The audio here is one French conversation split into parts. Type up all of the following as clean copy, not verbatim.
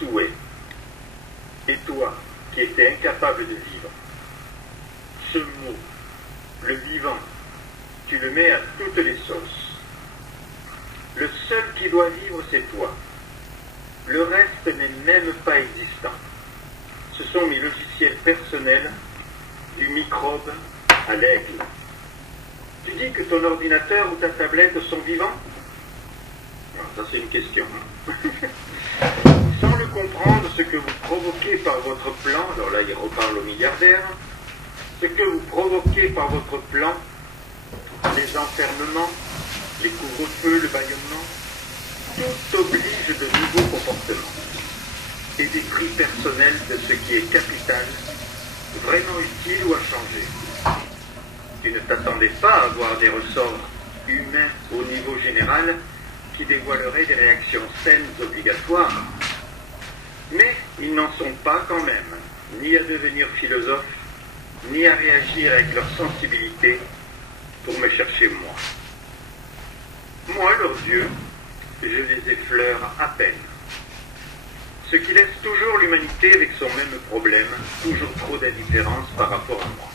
souhait. Et toi, qui étais incapable de vivre, ce mot, le vivant, tu le mets à toutes les sauces. Le seul qui doit vivre, c'est toi. Le reste n'est même pas existant. Ce sont mes logiciels personnels, du microbe à l'aigle. Tu dis que ton ordinateur ou ta tablette sont vivants? Non, ça c'est une question. Sans le comprendre, ce que vous provoquez par votre plan, alors là il reparle aux milliardaires, ce que vous provoquez par votre plan, les enfermements, les couvre-feux, le bâillonnement, tout oblige de nouveaux comportements et des prix personnels de ce qui est capital, vraiment utile ou à changer. Tu ne t'attendais pas à avoir des ressorts humains au niveau général qui dévoileraient des réactions saines obligatoires. Mais ils n'en sont pas quand même, ni à devenir philosophes, ni à réagir avec leur sensibilité pour me chercher moi. Moi, leurs yeux, je les effleure à peine. Ce qui laisse toujours l'humanité avec son même problème, toujours trop d'indifférence par rapport à moi.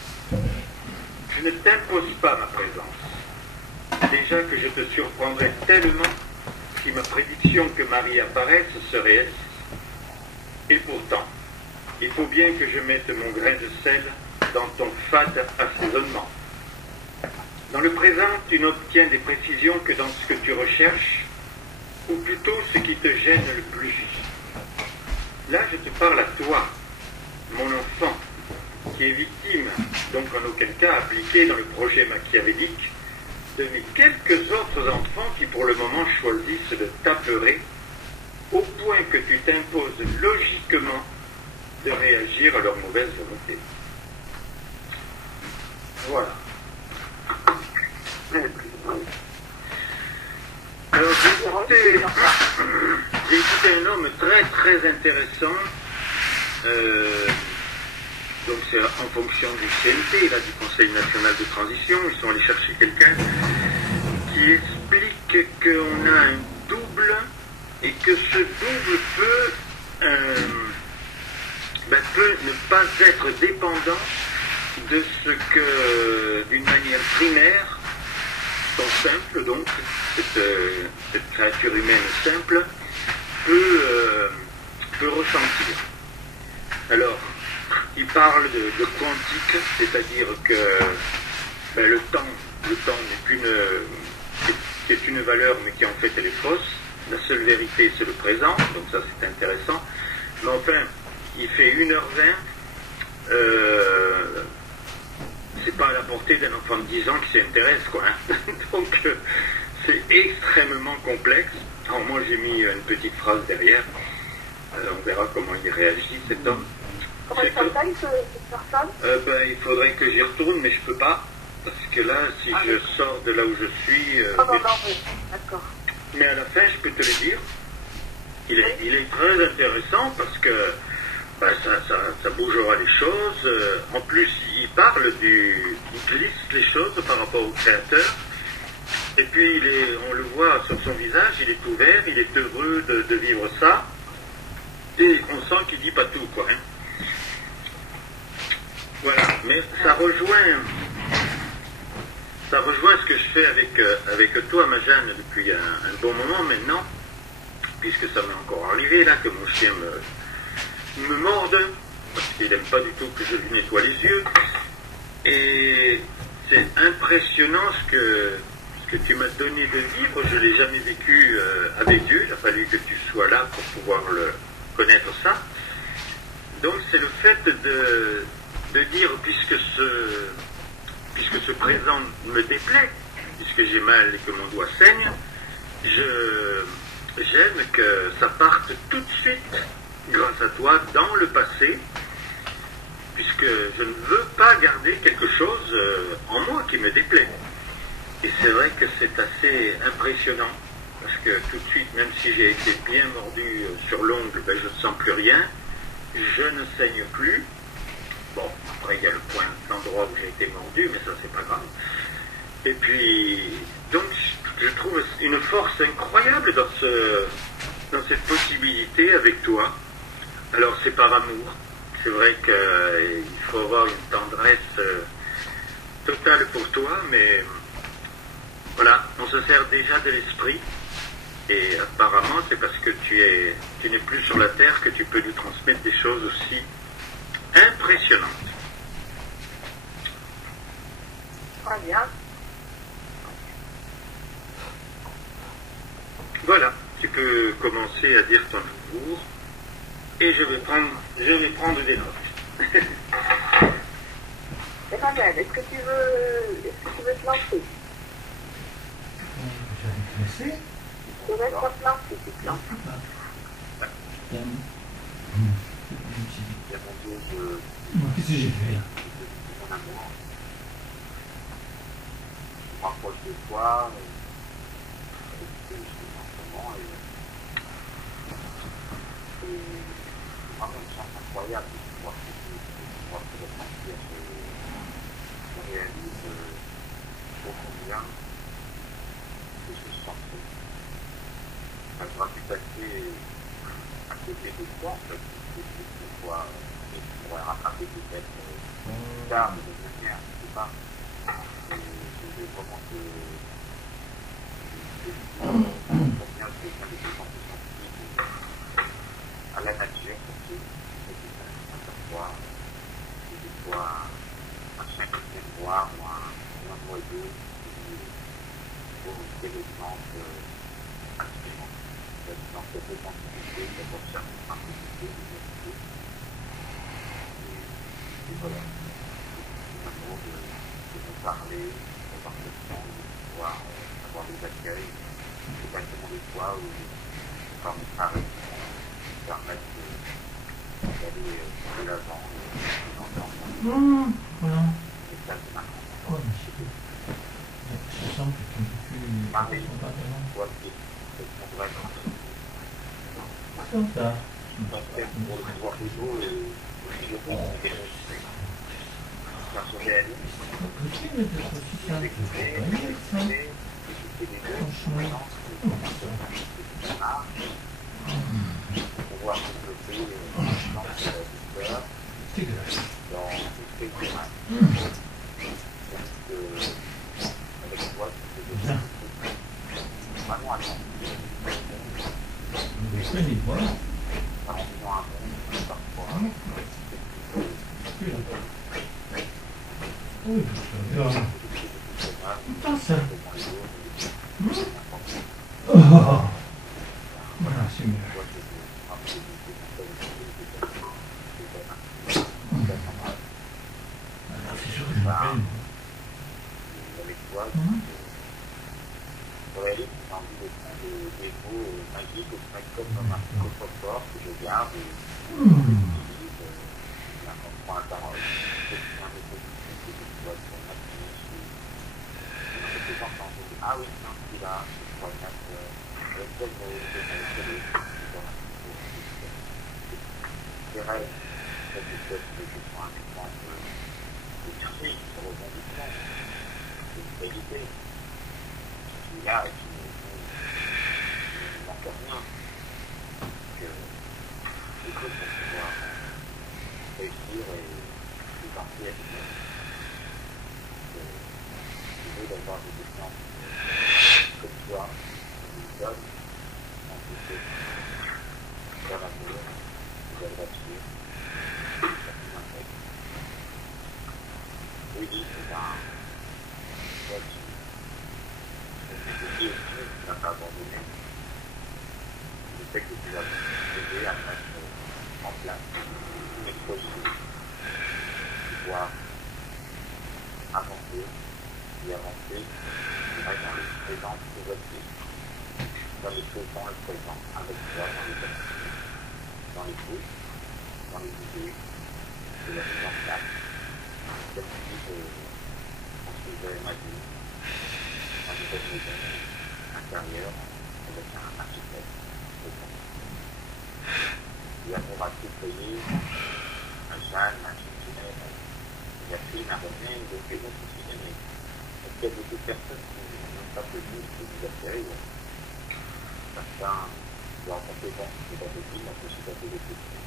Je ne t'impose pas ma présence. Déjà que je te surprendrais tellement si ma prédiction que Marie apparaisse serait elle. Et pourtant, il faut bien que je mette mon grain de sel dans ton fade assaisonnement. Dans le présent, tu n'obtiens des précisions que dans ce que tu recherches, ou plutôt ce qui te gêne le plus. Là, je te parle à toi, mon enfant, qui est victime, donc en aucun cas appliqué dans le projet machiavélique, de mes quelques autres enfants qui pour le moment choisissent de t'apeurer, au point que tu t'imposes logiquement de réagir à leur mauvaise volonté. Voilà. Alors j'ai écouté un homme très très intéressant, donc c'est en fonction du CNT, là, du Conseil national de transition, ils sont allés chercher quelqu'un qui explique qu'on a un double et que ce double peut ne pas être dépendant de ce que, d'une manière primaire, son simple, donc, cette créature humaine simple, peut ressentir. Alors, il parle de quantique, c'est-à-dire que le temps c'est une valeur, mais qui en fait elle est fausse. La seule vérité, c'est le présent, donc ça c'est intéressant. Mais enfin, il fait 1h20, c'est pas à la portée d'un enfant de 10 ans qui s'y intéresse, quoi. Hein. Donc, c'est extrêmement complexe. Alors moi, j'ai mis une petite phrase derrière. On verra comment il réagit, cet homme. Comment il s'appelle, cette personne? Il faudrait que j'y retourne, mais je peux pas. Parce que là, si je sors de là où je suis... non, oui, d'accord. Mais à la fin, je peux te le dire, il est très intéressant parce que ça bougera les choses. En plus, il glisse les choses par rapport au créateur. Et puis, on le voit sur son visage, il est ouvert, il est heureux de vivre ça. Et on sent qu'il dit pas tout, quoi. Hein. Voilà, mais ça rejoint ce que je fais avec toi, ma Jeanne, depuis un bon moment maintenant, puisque ça m'est encore arrivé, là, que mon chien me morde, parce qu'il n'aime pas du tout que je lui nettoie les yeux. Et c'est impressionnant ce que tu m'as donné de vivre. Je ne l'ai jamais vécu avec Dieu. Il a fallu que tu sois là pour pouvoir connaître ça. Donc c'est le fait de dire, puisque ce présent me déplaît, puisque j'ai mal et que mon doigt saigne, j'aime que ça parte tout de suite, grâce à toi, dans le passé, puisque je ne veux pas garder quelque chose en moi qui me déplaît. Et c'est vrai que c'est assez impressionnant, parce que tout de suite, même si j'ai été bien mordu sur l'ongle, je ne sens plus rien, je ne saigne plus. Bon, après il y a l'endroit où j'ai été mordu, mais ça c'est pas grave. Et puis, donc je trouve une force incroyable dans cette possibilité avec toi Alors c'est par amour. C'est vrai qu'il faut avoir une tendresse totale pour toi, mais voilà, on se sert déjà de l'esprit. Et apparemment, c'est parce que tu n'es plus sur la terre que tu peux nous transmettre des choses aussi impressionnantes. Très bien. Voilà, tu peux commencer à dire ton discours et je vais prendre des notes. Emmanuel, est-ce que tu veux te lancer? Je vais te laisser. Je vais te lancer, tu te lances. Qu'est-ce que j'ai fait? Mon amour, je me rapproche de toi, avec ce que je fais en ce moment, et c'est vraiment une chance incroyable de pouvoir te ressentir. Je réalise au combien que je sens que ça sera pu passer à côté de toi, en fait, de toi, et tu pourrais rattraper peut-être tard, de manière, je ne sais pas. Je vais vraiment te dire combien c'est quelqu'un de plus en plus sensible à la nature, parce que à chaque fois, que je vois un chien qui vient me voir, ou un oiseau qui est l'exemple absolument dans cette authenticité, cette recherche de simplicité, de vérité. Et voilà, c'est un amour de me parler, d'avoir le temps, de pouvoir avoir des accueils, exactement de toi, ou par mes parents qui me permettent d'aller de l'avant et d'entendre. Voilà. Et ça, c'est ma Oh, mais je sens que tu ne peux Marie, plus spontanément. toi qui es mon vrai grand. Comme ça. Pour le pouvoir du jour et aussi le temps de ça se réalise. Possible d'être aussi simple. C'est pas une ça. Franchement. Pouvoir développer dans la douceur, C'est dégueulasse. dans l'esprit commun. Avec toi, tu peux devenir vraiment attentif. Vous prenez quoi? En disant un bon, parfois. Oui, je sais. Putain, ça. Oh. Voilà, c'est mieux. Alors, c'est sûr que je m'appelle. Avec toi, tu aurais envie de prendre des mots magiques ou comme un coffre-fort que je garde et que j'utilise n'importe quoi à parole. C'est un des choses que je dois pour mettre sur enfants. Ah oui, tiens, celui-là, je pourrais mettre avec quel mot, je dirais quelque chose que je sois un exemple d'énergie, de rebondissement, de vitalité. Celui-là, qui ne manque rien. Que les choses pour pouvoir réussir et partir avec moi. Je veux d'avoir des exemples comme toi, qui nous donnent en tout cas dans l'amour, de la voiture, ça qui m'intègre. Oui, c'est un voiture. Je dis aussi que tu n'as pas abandonné. Je sais que tu vas t'aider à mettre en place tous les projets, pouvoir avancer et avancer, je dirais, dans le présent progressif, dans les choses dans le présent, avec toi, dans les actions, dans les couches, dans les idées, de la mise en place. Comme tu dis, je construisais ma vie, ma nouvelle maison intérieure, avec un architecte. L'amour a tout payé, un Jeanne, un Chine, Catherine, un René, d'autres qui sont cinémés. Il y a beaucoup de personnes qui n'ont même pas connu ce que vous avez. Certains, leur compétence, c'est pas possible, on peut se passer des questions.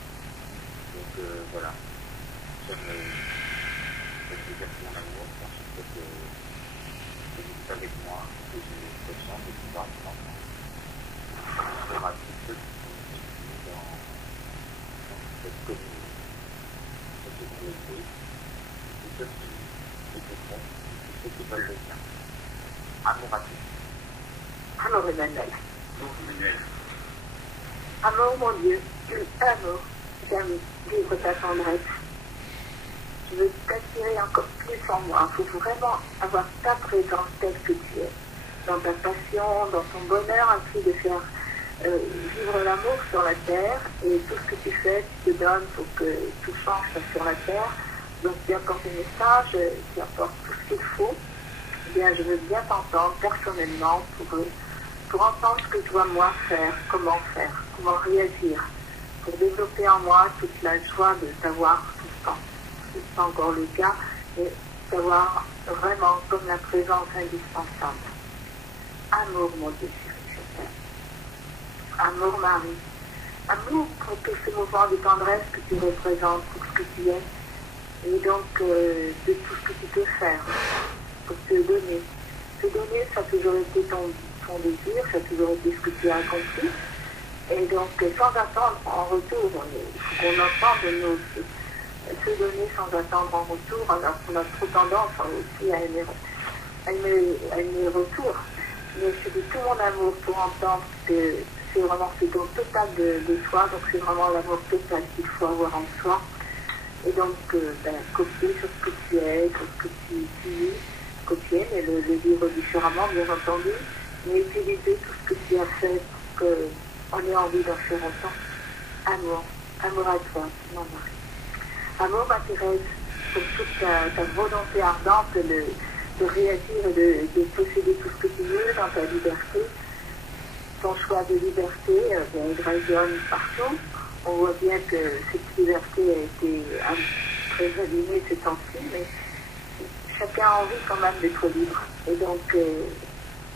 ceux qui te font, ceux qui veulent le bien. Amour à tous. Amour Emmanuel. Non, Emmanuel. Amour mon Dieu, amour, j'aime vivre ta tendresse. Je veux t'attirer encore plus en moi. Il faut vraiment avoir ta présence telle que tu es. Dans ta passion, dans ton bonheur, ainsi de faire vivre l'amour sur la terre. Et tout ce que tu fais, tu te donnes pour que tout change sur la terre. Donc tu apportes des messages, tu apportes tout ce qu'il faut. Eh bien, je veux bien t'entendre personnellement pour entendre ce que je dois moi faire, comment réagir, pour développer en moi toute la joie de t'avoir tout le temps. C'est pas encore le cas, mais d'avoir vraiment comme la présence indispensable. Amour, mon Dieu, je t'aime. Amour, Marie. Amour pour tous ces mouvements de tendresse que tu représentes, pour ce que tu es, et donc de tout ce que tu peux faire, pour te donner. Te donner, ça a toujours été ton désir, ça a toujours été ce que tu as accompli. Et donc, sans attendre en retour, il faut qu'on entende nous aussi. Se donner sans attendre en retour, alors qu'on a trop tendance aussi à aimer retour. Mais je dis tout mon amour pour entendre que c'est vraiment ce don total de soi, donc c'est vraiment l'amour total qu'il faut avoir en soi. Et donc, copier sur ce que tu es, sur ce que tu vis, copier, mais le vivre différemment, bien entendu, mais utiliser tout ce que tu as fait pour qu'on ait envie d'en faire autant. Amour, amour à toi, mon mari. Amour, ma Thérèse, pour toute ta volonté ardente de réagir et de posséder tout ce que tu veux dans ta liberté. Ton choix de liberté, il résonne partout. On voit bien que cette liberté a été très abîmée ces temps-ci, mais chacun a envie quand même d'être libre. Et donc,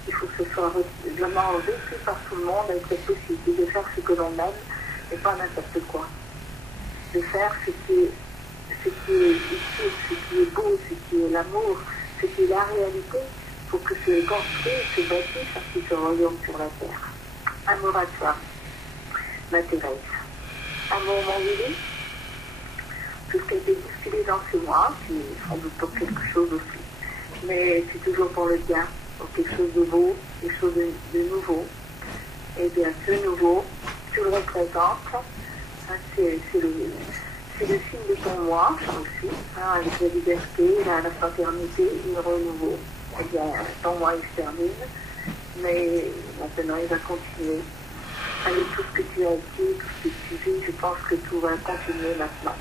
il faut que ce soit vraiment vécu par tout le monde avec cette possibilité de faire ce que l'on aime, et pas n'importe quoi. De faire ce qui est utile, ce qui est beau, ce qui est l'amour, ce qui est la réalité, pour que ce construit, ce bâti, ainsi se royaume sur la terre. Amour à toi, ma Thérèse. Amour, mon Willy. Tout ce qui a été bousculé dans ce mois, qui sans doute pour quelque chose aussi. Mais c'est toujours pour le bien, pour quelque chose de beau, quelque chose de nouveau. Et bien, ce nouveau, tu le représentes. C'est le signe de ton moi, ça aussi, avec la liberté, la fraternité, le renouveau. Eh bien, ton moi, il se termine, mais maintenant, il va continuer. Avec tout ce que tu as acquis, tout ce que tu vis, je pense que tout va continuer maintenant.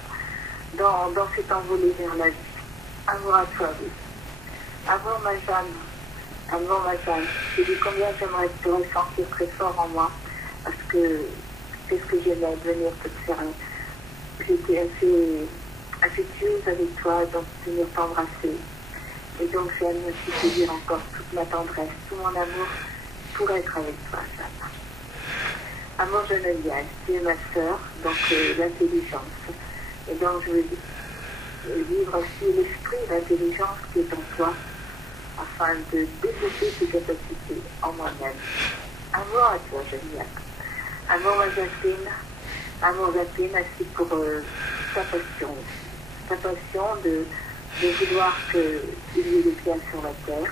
Dans cet envolé vers la vie. Amour à toi, oui. Amour, ma Jeanne. Amour, ma Jeanne. Je dis combien j'aimerais te ressentir très fort en moi, parce que c'est ce que j'aimais, venir te faire. J'étais assez affectueuse avec toi, donc venir t'embrasser. Et donc j'aime aussi te dire encore toute ma tendresse, tout mon amour pour être avec toi, Jeanne. Amour Geneviève, tu es ma sœur, donc l'intelligence. Et donc je veux vivre aussi l'esprit, l'intelligence qui est en toi, afin de développer tes capacités en moi-même. Amour à toi, Geneviève. Amour à Jacqueline. Amour Jacqueline, ainsi pour ta passion. Ta passion de vouloir qu'il y ait des biens sur la terre.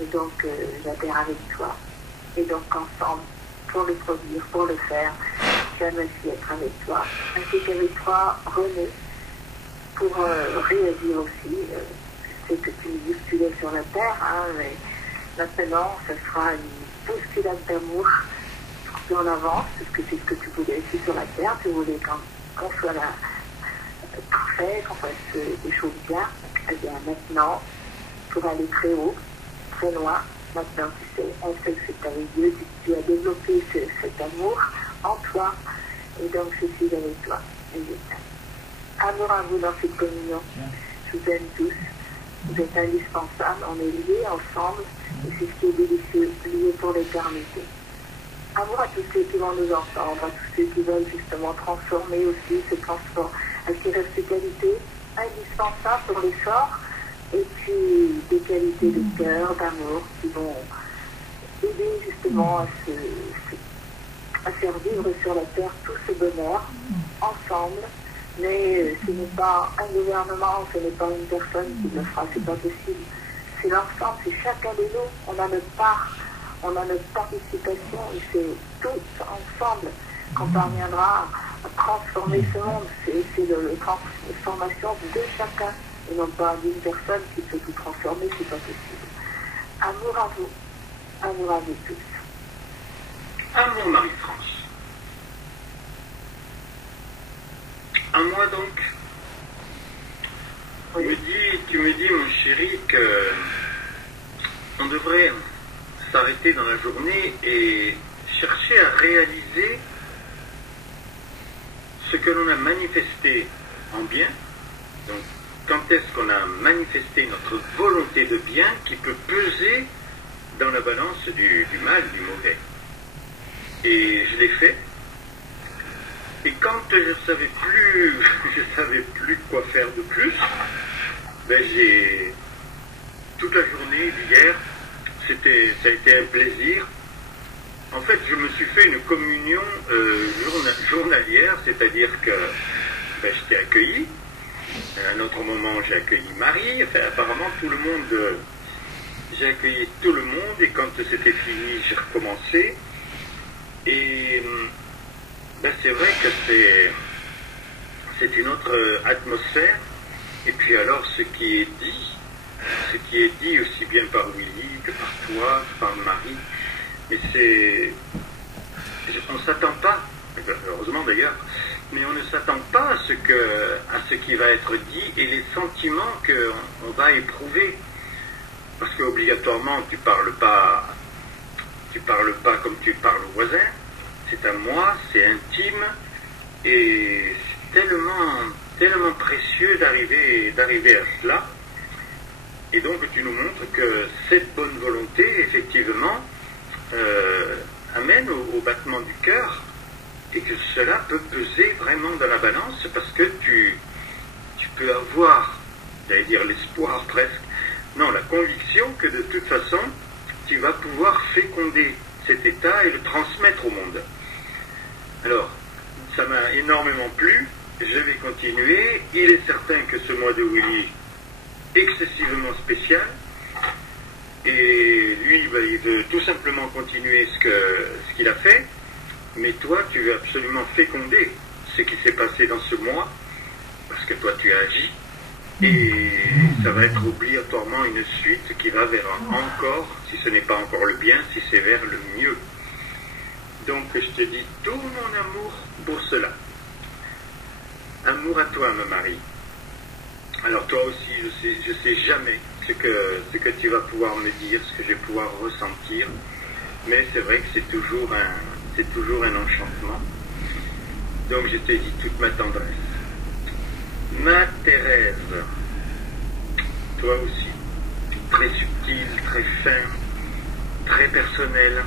Et donc j'adhère avec toi. Et donc ensemble, pour le produire, pour le faire, j'aime aussi être avec toi. Ainsi qu'avec toi, René, pour réagir aussi. Je sais que tu me bousculais sur la terre, mais maintenant, ce sera une bousculade d'amour plus en avance, parce que c'est ce que tu voulais ici sur la terre. Tu voulais qu'on soit là parfait, qu'on fasse des choses bien. Eh bien, maintenant, pour aller très haut, très loin, maintenant, tu sais, on sait que c'est avec Dieu, tu as développé cet amour en toi, et donc je suis avec toi. Et je t'aime. Amour à vous dans cette communion. Je vous aime tous. Vous êtes indispensables. On est liés ensemble, et c'est ce qui est délicieux, liés pour l'éternité. Amour à tous ceux qui vont nous entendre, à tous ceux qui veulent justement transformer aussi, se transformer, acquérir ces qualités indispensables pour l'effort, et puis des qualités de cœur, d'amour, qui vont aider justement à faire vivre sur la terre tout ce bonheur, ensemble, Mais ce n'est pas un gouvernement, ce n'est pas une personne qui le fera, c'est pas possible. C'est l'ensemble, c'est chacun de nous, on a notre part, on a notre participation, et c'est tous ensemble qu'on parviendra à transformer ce monde. C'est la transformation de chacun, et non pas d'une personne qui peut tout transformer, c'est pas possible. Amour à vous tous. Amour Marie-France. À moi donc, Oui. tu me dis mon chéri que on devrait s'arrêter dans la journée et chercher à réaliser ce que l'on a manifesté en bien. Donc quand est-ce qu'on a manifesté notre volonté de bien qui peut peser dans la balance du mal, du mauvais. Et je l'ai fait. Et quand je savais plus quoi faire de plus, ben j'ai toute la journée d'hier, ça a été un plaisir. En fait, je me suis fait une communion journalière, c'est-à-dire que ben, j'étais accueilli. À un autre moment, j'ai accueilli Marie. Enfin, apparemment, tout le monde, j'ai accueilli tout le monde. Et quand c'était fini, j'ai recommencé. Et ben, c'est vrai que c'est une autre atmosphère. Et puis alors, ce qui est dit aussi bien par Willy que par toi, par Marie, mais on ne s'attend pas, heureusement d'ailleurs, mais on ne s'attend pas à ce qui va être dit et les sentiments qu'on va éprouver. Parce qu'obligatoirement, tu parles pas comme tu parles au voisin, c'est à moi, c'est intime, et c'est tellement précieux d'arriver à cela. Et donc tu nous montres que cette bonne volonté, effectivement, amène au battement du cœur, et que cela peut peser vraiment dans la balance, parce que tu peux avoir, j'allais dire l'espoir presque, non, la conviction que de toute façon, tu vas pouvoir féconder cet état et le transmettre au monde. Alors, ça m'a énormément plu, je vais continuer. Il est certain que ce mois de Willy est excessivement spécial, et lui, ben, il veut tout simplement continuer ce qu'il a fait, mais toi, tu veux absolument féconder ce qui s'est passé dans ce mois, parce que toi, tu as agi, et ça va être obligatoirement une suite qui va vers encore, si ce n'est pas encore le bien, si c'est vers le mieux. Donc, je te dis tout mon amour pour cela. Amour à toi, ma Marie. Alors, toi aussi, je sais jamais ce que tu vas pouvoir me dire, ce que je vais pouvoir ressentir, mais c'est vrai que c'est toujours un enchantement. Donc, je te dis toute ma tendresse. Ma Thérèse, toi aussi, très subtile, très fin, très personnel.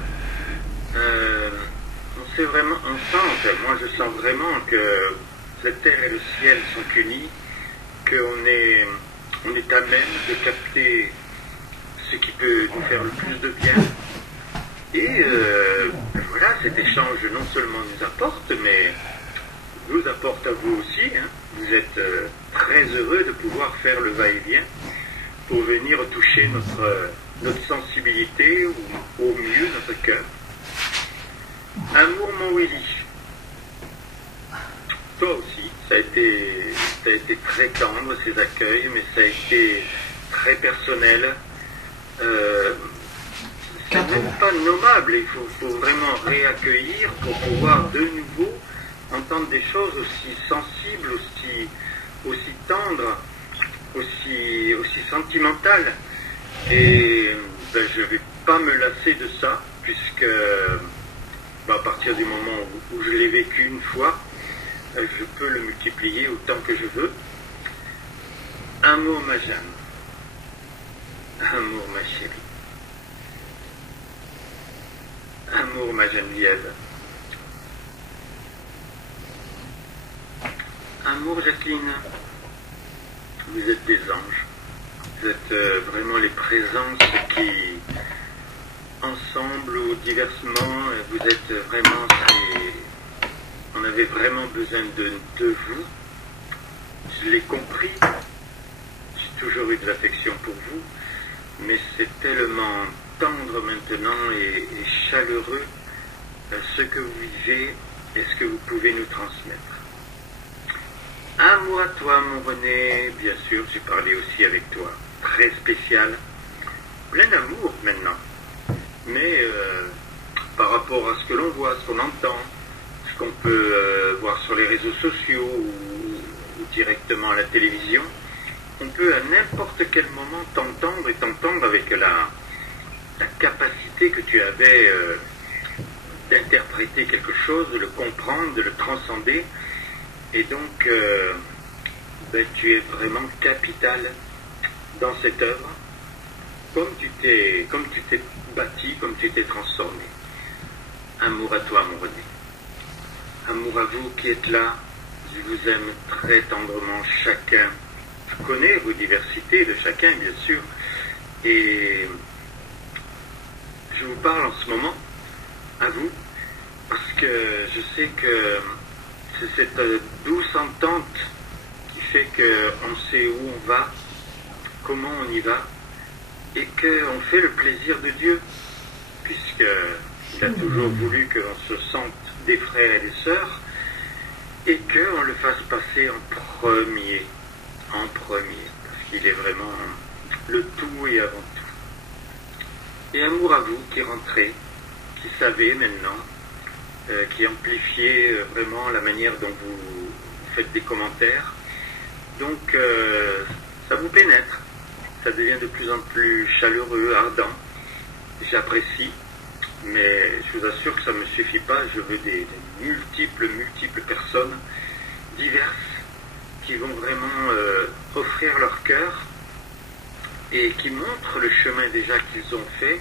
On sent, moi je sens vraiment que la terre et le ciel sont unis, qu'on est à même de capter ce qui peut nous faire le plus de bien. Et voilà, cet échange non seulement nous apporte, mais vous apporte à vous aussi. Hein. Vous êtes très heureux de pouvoir faire le va-et-vient pour venir toucher notre sensibilité ou au mieux notre cœur. Amour, mon Willy. Toi aussi, ça a été très tendre ces accueils, mais ça a été très personnel. C'est même pas nommable, il faut vraiment réaccueillir pour pouvoir de nouveau entendre des choses aussi sensibles, aussi tendres, aussi sentimentales. Et ben, je ne vais pas me lasser de ça, puisque ben, à partir du moment où je l'ai vécu une fois, je peux le multiplier autant que je veux. Amour, ma Jeanne. Amour, ma chérie. Amour, ma Geneviève. Amour, Jacqueline. Vous êtes des anges. Vous êtes vraiment les présences qui, ensemble ou diversement, vous êtes vraiment... On avait vraiment besoin de vous. Je l'ai compris. J'ai toujours eu de l'affection pour vous, mais c'est tellement tendre maintenant et chaleureux ce que vous vivez et ce que vous pouvez nous transmettre. Amour à toi, mon René. Bien sûr, j'ai parlé aussi avec toi. Très spécial. Plein d'amour maintenant. Mais par rapport à ce que l'on voit, ce qu'on entend, ce qu'on peut voir sur les réseaux sociaux ou directement à la télévision, on peut à n'importe quel moment t'entendre et t'entendre avec la capacité que tu avais d'interpréter quelque chose, de le comprendre, de le transcender. Et donc, tu es vraiment capital dans cette œuvre, comme tu t'es bâti, comme tu t'es transformé. Amour à toi, mon René. Amour à vous qui êtes là. Je vous aime très tendrement chacun. Je connais vos diversités de chacun, bien sûr. Et je vous parle en ce moment à vous, parce que je sais que c'est cette douce entente qui fait qu'on sait où on va, comment on y va, et qu'on fait le plaisir de Dieu, puisqu'il a toujours voulu qu'on se sente des frères et des sœurs, et qu'on le fasse passer en premier, parce qu'il est vraiment le tout et avant tout. Et amour à vous qui rentrez, qui savez maintenant, qui amplifiez vraiment la manière dont vous faites des commentaires. Donc ça vous pénètre, ça devient de plus en plus chaleureux, ardent. J'apprécie, mais je vous assure que ça ne me suffit pas. Je veux des multiples personnes diverses qui vont vraiment offrir leur cœur et qui montrent le chemin déjà qu'ils ont fait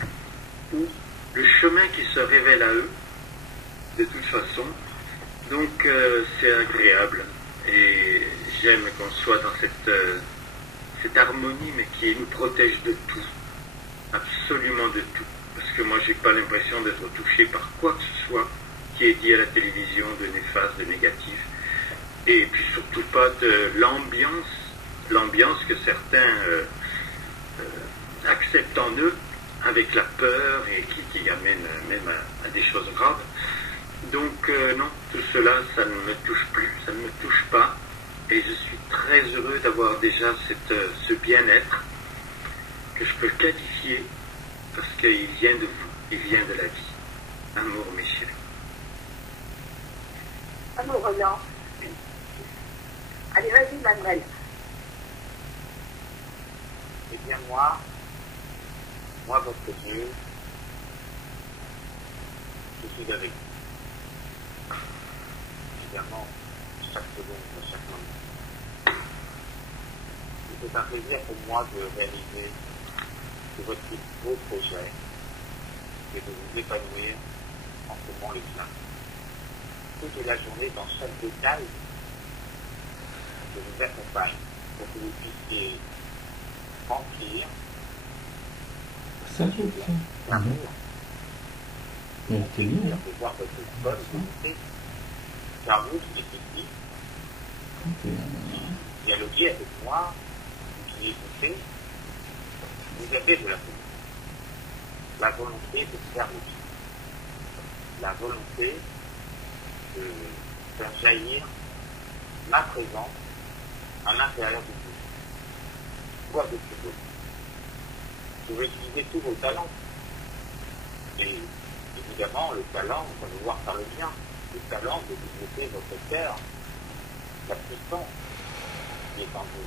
ou le chemin qui se révèle à eux de toute façon. Donc c'est agréable et j'aime qu'on soit dans cette harmonie, mais qui nous protège de tout, absolument de tout, parce que moi j'ai pas l'impression d'être touché par quoi que ce soit qui est dit à la télévision de néfaste, de négatif, et puis surtout pas de l'ambiance que certains acceptent en eux avec la peur et qui amène même à des choses graves. Donc non, tout cela, ça ne me touche plus, ça ne me touche pas, et je suis très heureux d'avoir déjà ce bien-être que je peux qualifier parce qu'il vient de vous, il vient de la vie. Amour, mes chéris. Amour, Roland. Allez, vas-y, Manuel. Eh bien, moi, votre Dieu, je suis avec vous. Évidemment, chaque seconde, chaque moment. C'est un plaisir pour moi de réaliser que votre plus beau projet est de vous épanouir en trouvant le bien. Toute la journée, dans chaque détail, je vous accompagne pour que vous puissiez remplir l'amour. Il de voir votre bonne volonté. Car vous qui êtes ici, qui dialoguez avec moi, qui écoutez, vous avez de la volonté de faire le bien. La volonté de faire jaillir ma présence à l'intérieur de vous. Quoi de plus beau? Je veux utiliser tous vos talents. Et évidemment, le talent, on va le voir par le bien. Le talent de développer votre cœur, la puissance qui est en vous.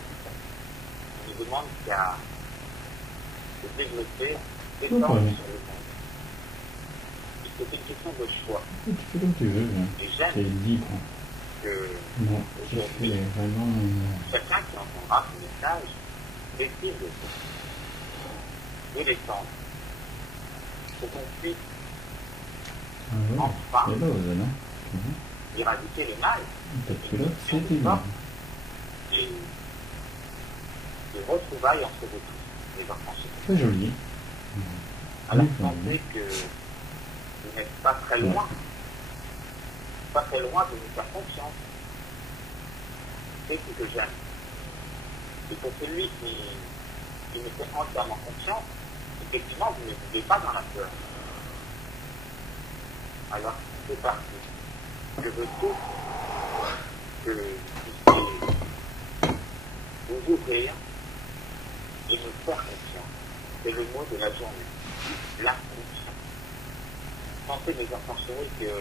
On nous demande qu'à se développer, d'étendre sur le monde. Et c'est une question de choix. Tu fais comme tu veux, hein. Et j'aime c'est libre. que Non, aujourd'hui, c'est vraiment... chacun qui entendra ce message décide de l'étendre pour qu'on puisse Ah ouais, enfin c'est l'ose, non? éradiquer le mal Parce que là, c'est divin. et de retrouvailles entre vous tous, les enfants chéris. C'est joli. Alors Oui, pensez que vous n'êtes pas très loin de nous faire confiance. sais ce que j'aime. Et pour celui qui me fait entièrement confiance, effectivement, vous ne vivez pas dans la peur. Alors, c'est parti. Je veux tout que vous puissiez vous ouvrir et me faire confiance. C'est le mot de la journée. La confiance. Pensez, mes enfants chéris, que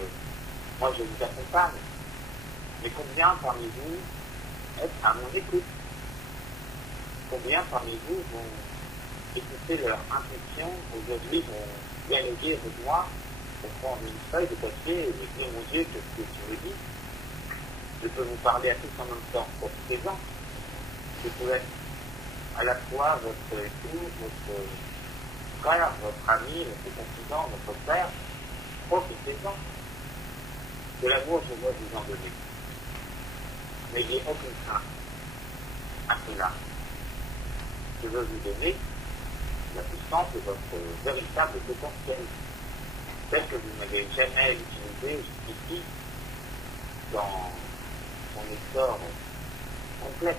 moi je vous accompagne. Mais combien parmi vous êtes à mon écoute? Combien parmi vous vont écouter leur intuition, aujourd'hui vont dialoguer avec moi, pour prendre une feuille de papier et me dire, mon Dieu, qu'est-ce que tu me dis? Je peux vous parler à tous en même temps, profitez-en. Je peux être à la fois votre époux, votre frère, votre ami, votre confident, votre père. Profitez-en. De l'amour, je dois vous en donner. N'ayez aucune crainte à cela. Je veux vous donner la puissance de votre véritable potentiel, tel que vous n'avez jamais utilisé jusqu'ici dans son essor complet.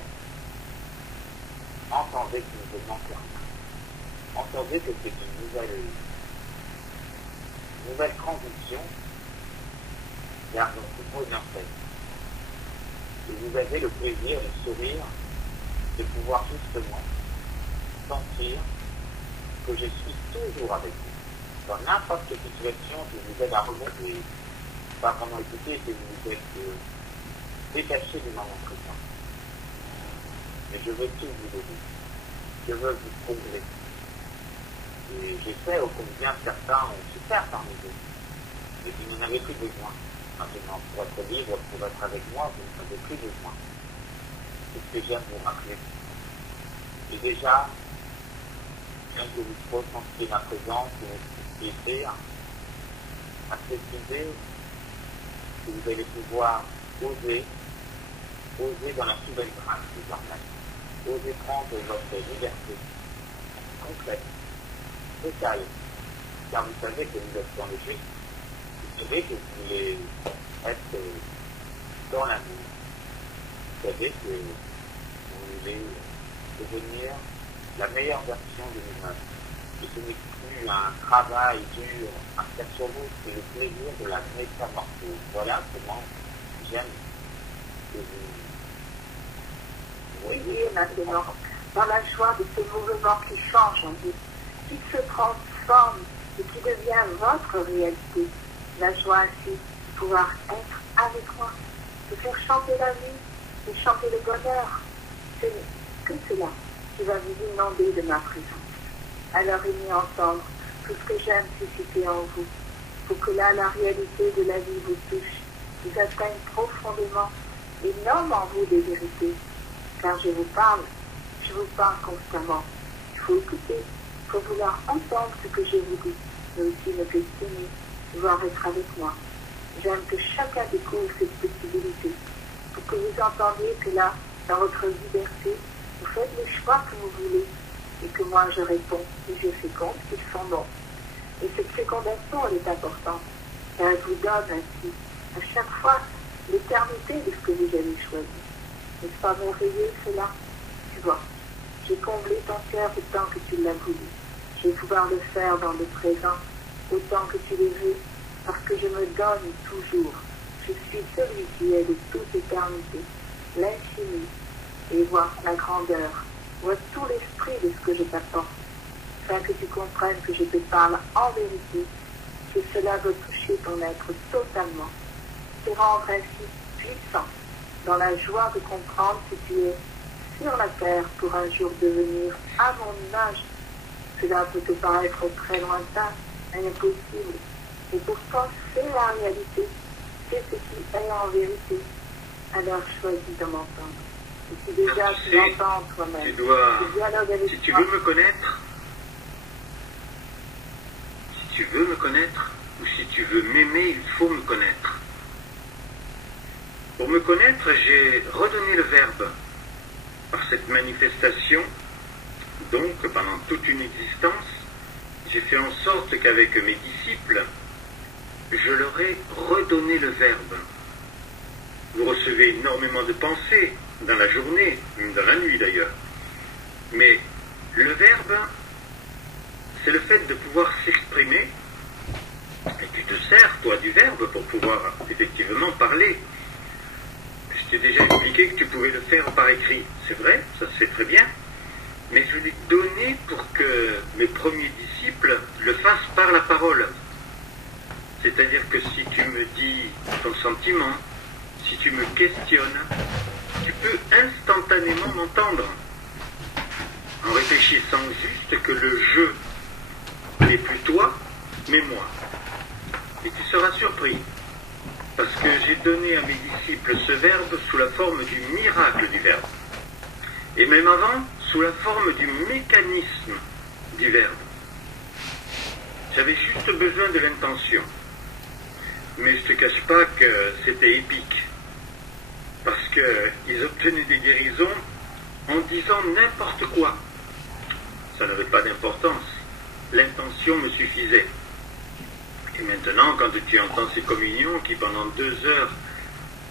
Entendez que vous ne manquez rien. Entendez que c'est une nouvelle transition vers votre bonheur fait. Et vous avez le plaisir, le sourire de pouvoir justement sentir que je suis toujours avec vous. Dans n'importe quelle situation, je vous aide à remonter, pas vraiment écouter, que vous vous êtes détaché du moment présent. Mais je veux tout vous donner. Je veux vous combler. Et je sais ô combien certains ont souffert parmi vous. Mais vous n'en avez plus besoin. Maintenant, pour être libre, pour être avec moi, vous n'en avez plus besoin. C'est ce que j'aime vous rappeler. Et déjà, j'aime que vous ressentiez ma présence, que vous puissiez faire, à préciser que vous allez pouvoir oser dans la plus belle grâce désormais. Osez prendre votre liberté complète, totale, car vous savez que vous êtes dans le juste. Vous savez que vous voulez être dans l'amour. Vous savez que vous voulez devenir la meilleure version de vous-même. Et ce n'est plus un travail dur à faire sur vous, c'est le plaisir de la métamorphose. Voilà comment j'aime que vous voyez maintenant, dans la joie de ce mouvement qui change en vous, qui se transforme et qui devient votre réalité. La joie ainsi de pouvoir être avec moi, de faire chanter la vie et chanter le bonheur. C'est que cela qui va vous inonder de ma présence. Alors aimez entendre tout ce que j'aime susciter en vous, pour que là la réalité de la vie vous touche, vous atteigne profondément et nomme en vous des vérités. Car je vous parle constamment. Il faut écouter, il faut vouloir entendre ce que je vous dis, mais aussi me questionner, pouvoir être avec moi. J'aime que chacun découvre cette possibilité, pour que vous entendiez que là, dans votre liberté, vous faites le choix que vous voulez, et que moi je réponds, et je féconde qu'ils sont bons. Et cette fécondation, elle est importante, car elle vous donne ainsi, à chaque fois, l'éternité de ce que vous avez choisi. N'est-ce pas merveilleux cela? Tu vois, j'ai comblé ton cœur autant que tu l'as voulu. Je vais pouvoir le faire dans le présent autant que tu le veux, parce que je me donne toujours. Je suis celui qui est de toute éternité, l'infini, et vois la grandeur, vois tout l'esprit de ce que je t'apporte, afin que tu comprennes que je te parle en vérité, que cela veut toucher ton être totalement, te rendre ainsi puissant, dans la joie de comprendre que tu es sur la terre pour un jour devenir à mon image. Cela peut te paraître très lointain, impossible, et pourtant c'est la réalité, c'est ce qui est en vérité. Alors choisis de m'entendre. Et si déjà tu m'entends toi-même, tu dois, avec si tu veux me connaître, ou si tu veux m'aimer, il faut me connaître. Pour me connaître, j'ai redonné le verbe. Par cette manifestation, donc pendant toute une existence, j'ai fait en sorte qu'avec mes disciples, je leur ai redonné le verbe. Vous recevez énormément de pensées, dans la journée, même dans la nuit d'ailleurs. Mais le verbe, c'est le fait de pouvoir s'exprimer, et tu te sers, toi, du verbe pour pouvoir effectivement parler. Je t'ai déjà expliqué que tu pouvais le faire par écrit. C'est vrai, ça se fait très bien. Mais je l'ai donné pour que mes premiers disciples le fassent par la parole. C'est-à-dire que si tu me dis ton sentiment, si tu me questionnes, tu peux instantanément m'entendre. En réfléchissant juste que le jeu n'est plus toi, mais moi. Et tu seras surpris. Parce que j'ai donné à mes disciples ce verbe sous la forme du miracle du verbe. Et même avant, sous la forme du mécanisme du verbe. J'avais juste besoin de l'intention. Mais je ne te cache pas que c'était épique. Parce qu'ils obtenaient des guérisons en disant n'importe quoi. Ça n'avait pas d'importance. L'intention me suffisait. Et maintenant, quand tu entends ces communions qui pendant 2 heures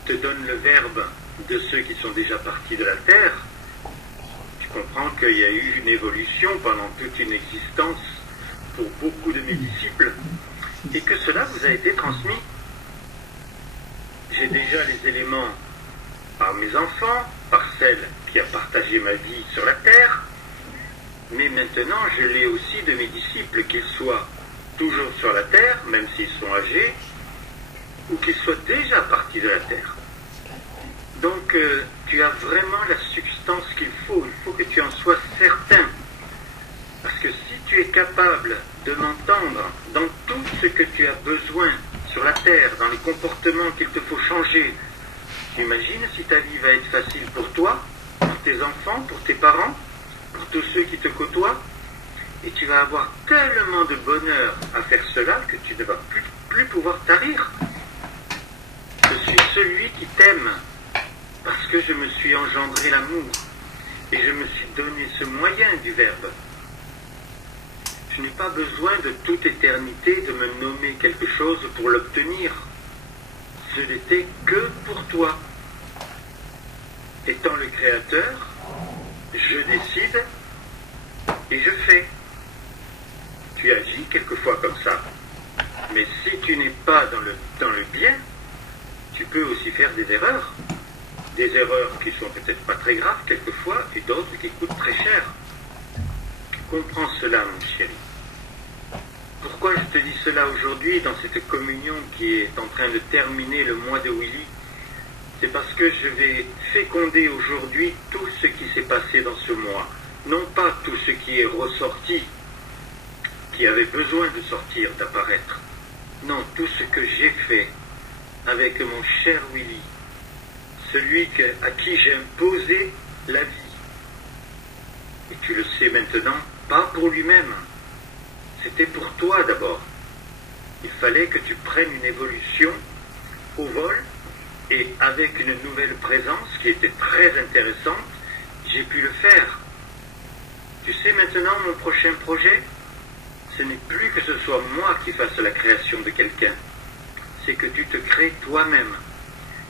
te donnent le verbe de ceux qui sont déjà partis de la terre, tu comprends qu'il y a eu une évolution pendant toute une existence pour beaucoup de mes disciples et que cela vous a été transmis. J'ai déjà les éléments par mes enfants, par celle qui a partagé ma vie sur la terre, mais maintenant je l'ai aussi de mes disciples, qu'ils soient toujours sur la terre, même s'ils sont âgés, ou qu'ils soient déjà partis de la terre. Donc tu as vraiment la substance qu'il faut que tu en sois certain. Parce que si tu es capable de m'entendre dans tout ce que tu as besoin sur la terre, dans les comportements qu'il te faut changer, tu imagines si ta vie va être facile pour toi, pour tes enfants, pour tes parents, pour tous ceux qui te côtoient, et tu vas avoir tellement de bonheur à faire cela que tu ne vas plus pouvoir tarir. Je suis celui qui t'aime parce que je me suis engendré l'amour et je me suis donné ce moyen du verbe. Je n'ai pas besoin de toute éternité de me nommer quelque chose pour l'obtenir. Ce n'était que pour toi. Étant le créateur, je décide et je fais. Tu agis quelquefois comme ça. Mais si tu n'es pas dans le bien, tu peux aussi faire des erreurs. Des erreurs qui sont peut-être pas très graves quelquefois et d'autres qui coûtent très cher. Comprends cela, mon chéri. Pourquoi je te dis cela aujourd'hui dans cette communion qui est en train de terminer le mois de Willy? C'est parce que je vais féconder aujourd'hui tout ce qui s'est passé dans ce mois. Non pas tout ce qui est ressorti, qui avait besoin de sortir, d'apparaître. Non, tout ce que j'ai fait avec mon cher Willy, celui à qui j'ai imposé la vie. Et tu le sais maintenant, pas pour lui-même. C'était pour toi d'abord. Il fallait que tu prennes une évolution au vol et avec une nouvelle présence qui était très intéressante, j'ai pu le faire. Tu sais maintenant mon prochain projet? Ce n'est plus que ce soit moi qui fasse la création de quelqu'un. C'est que tu te crées toi-même.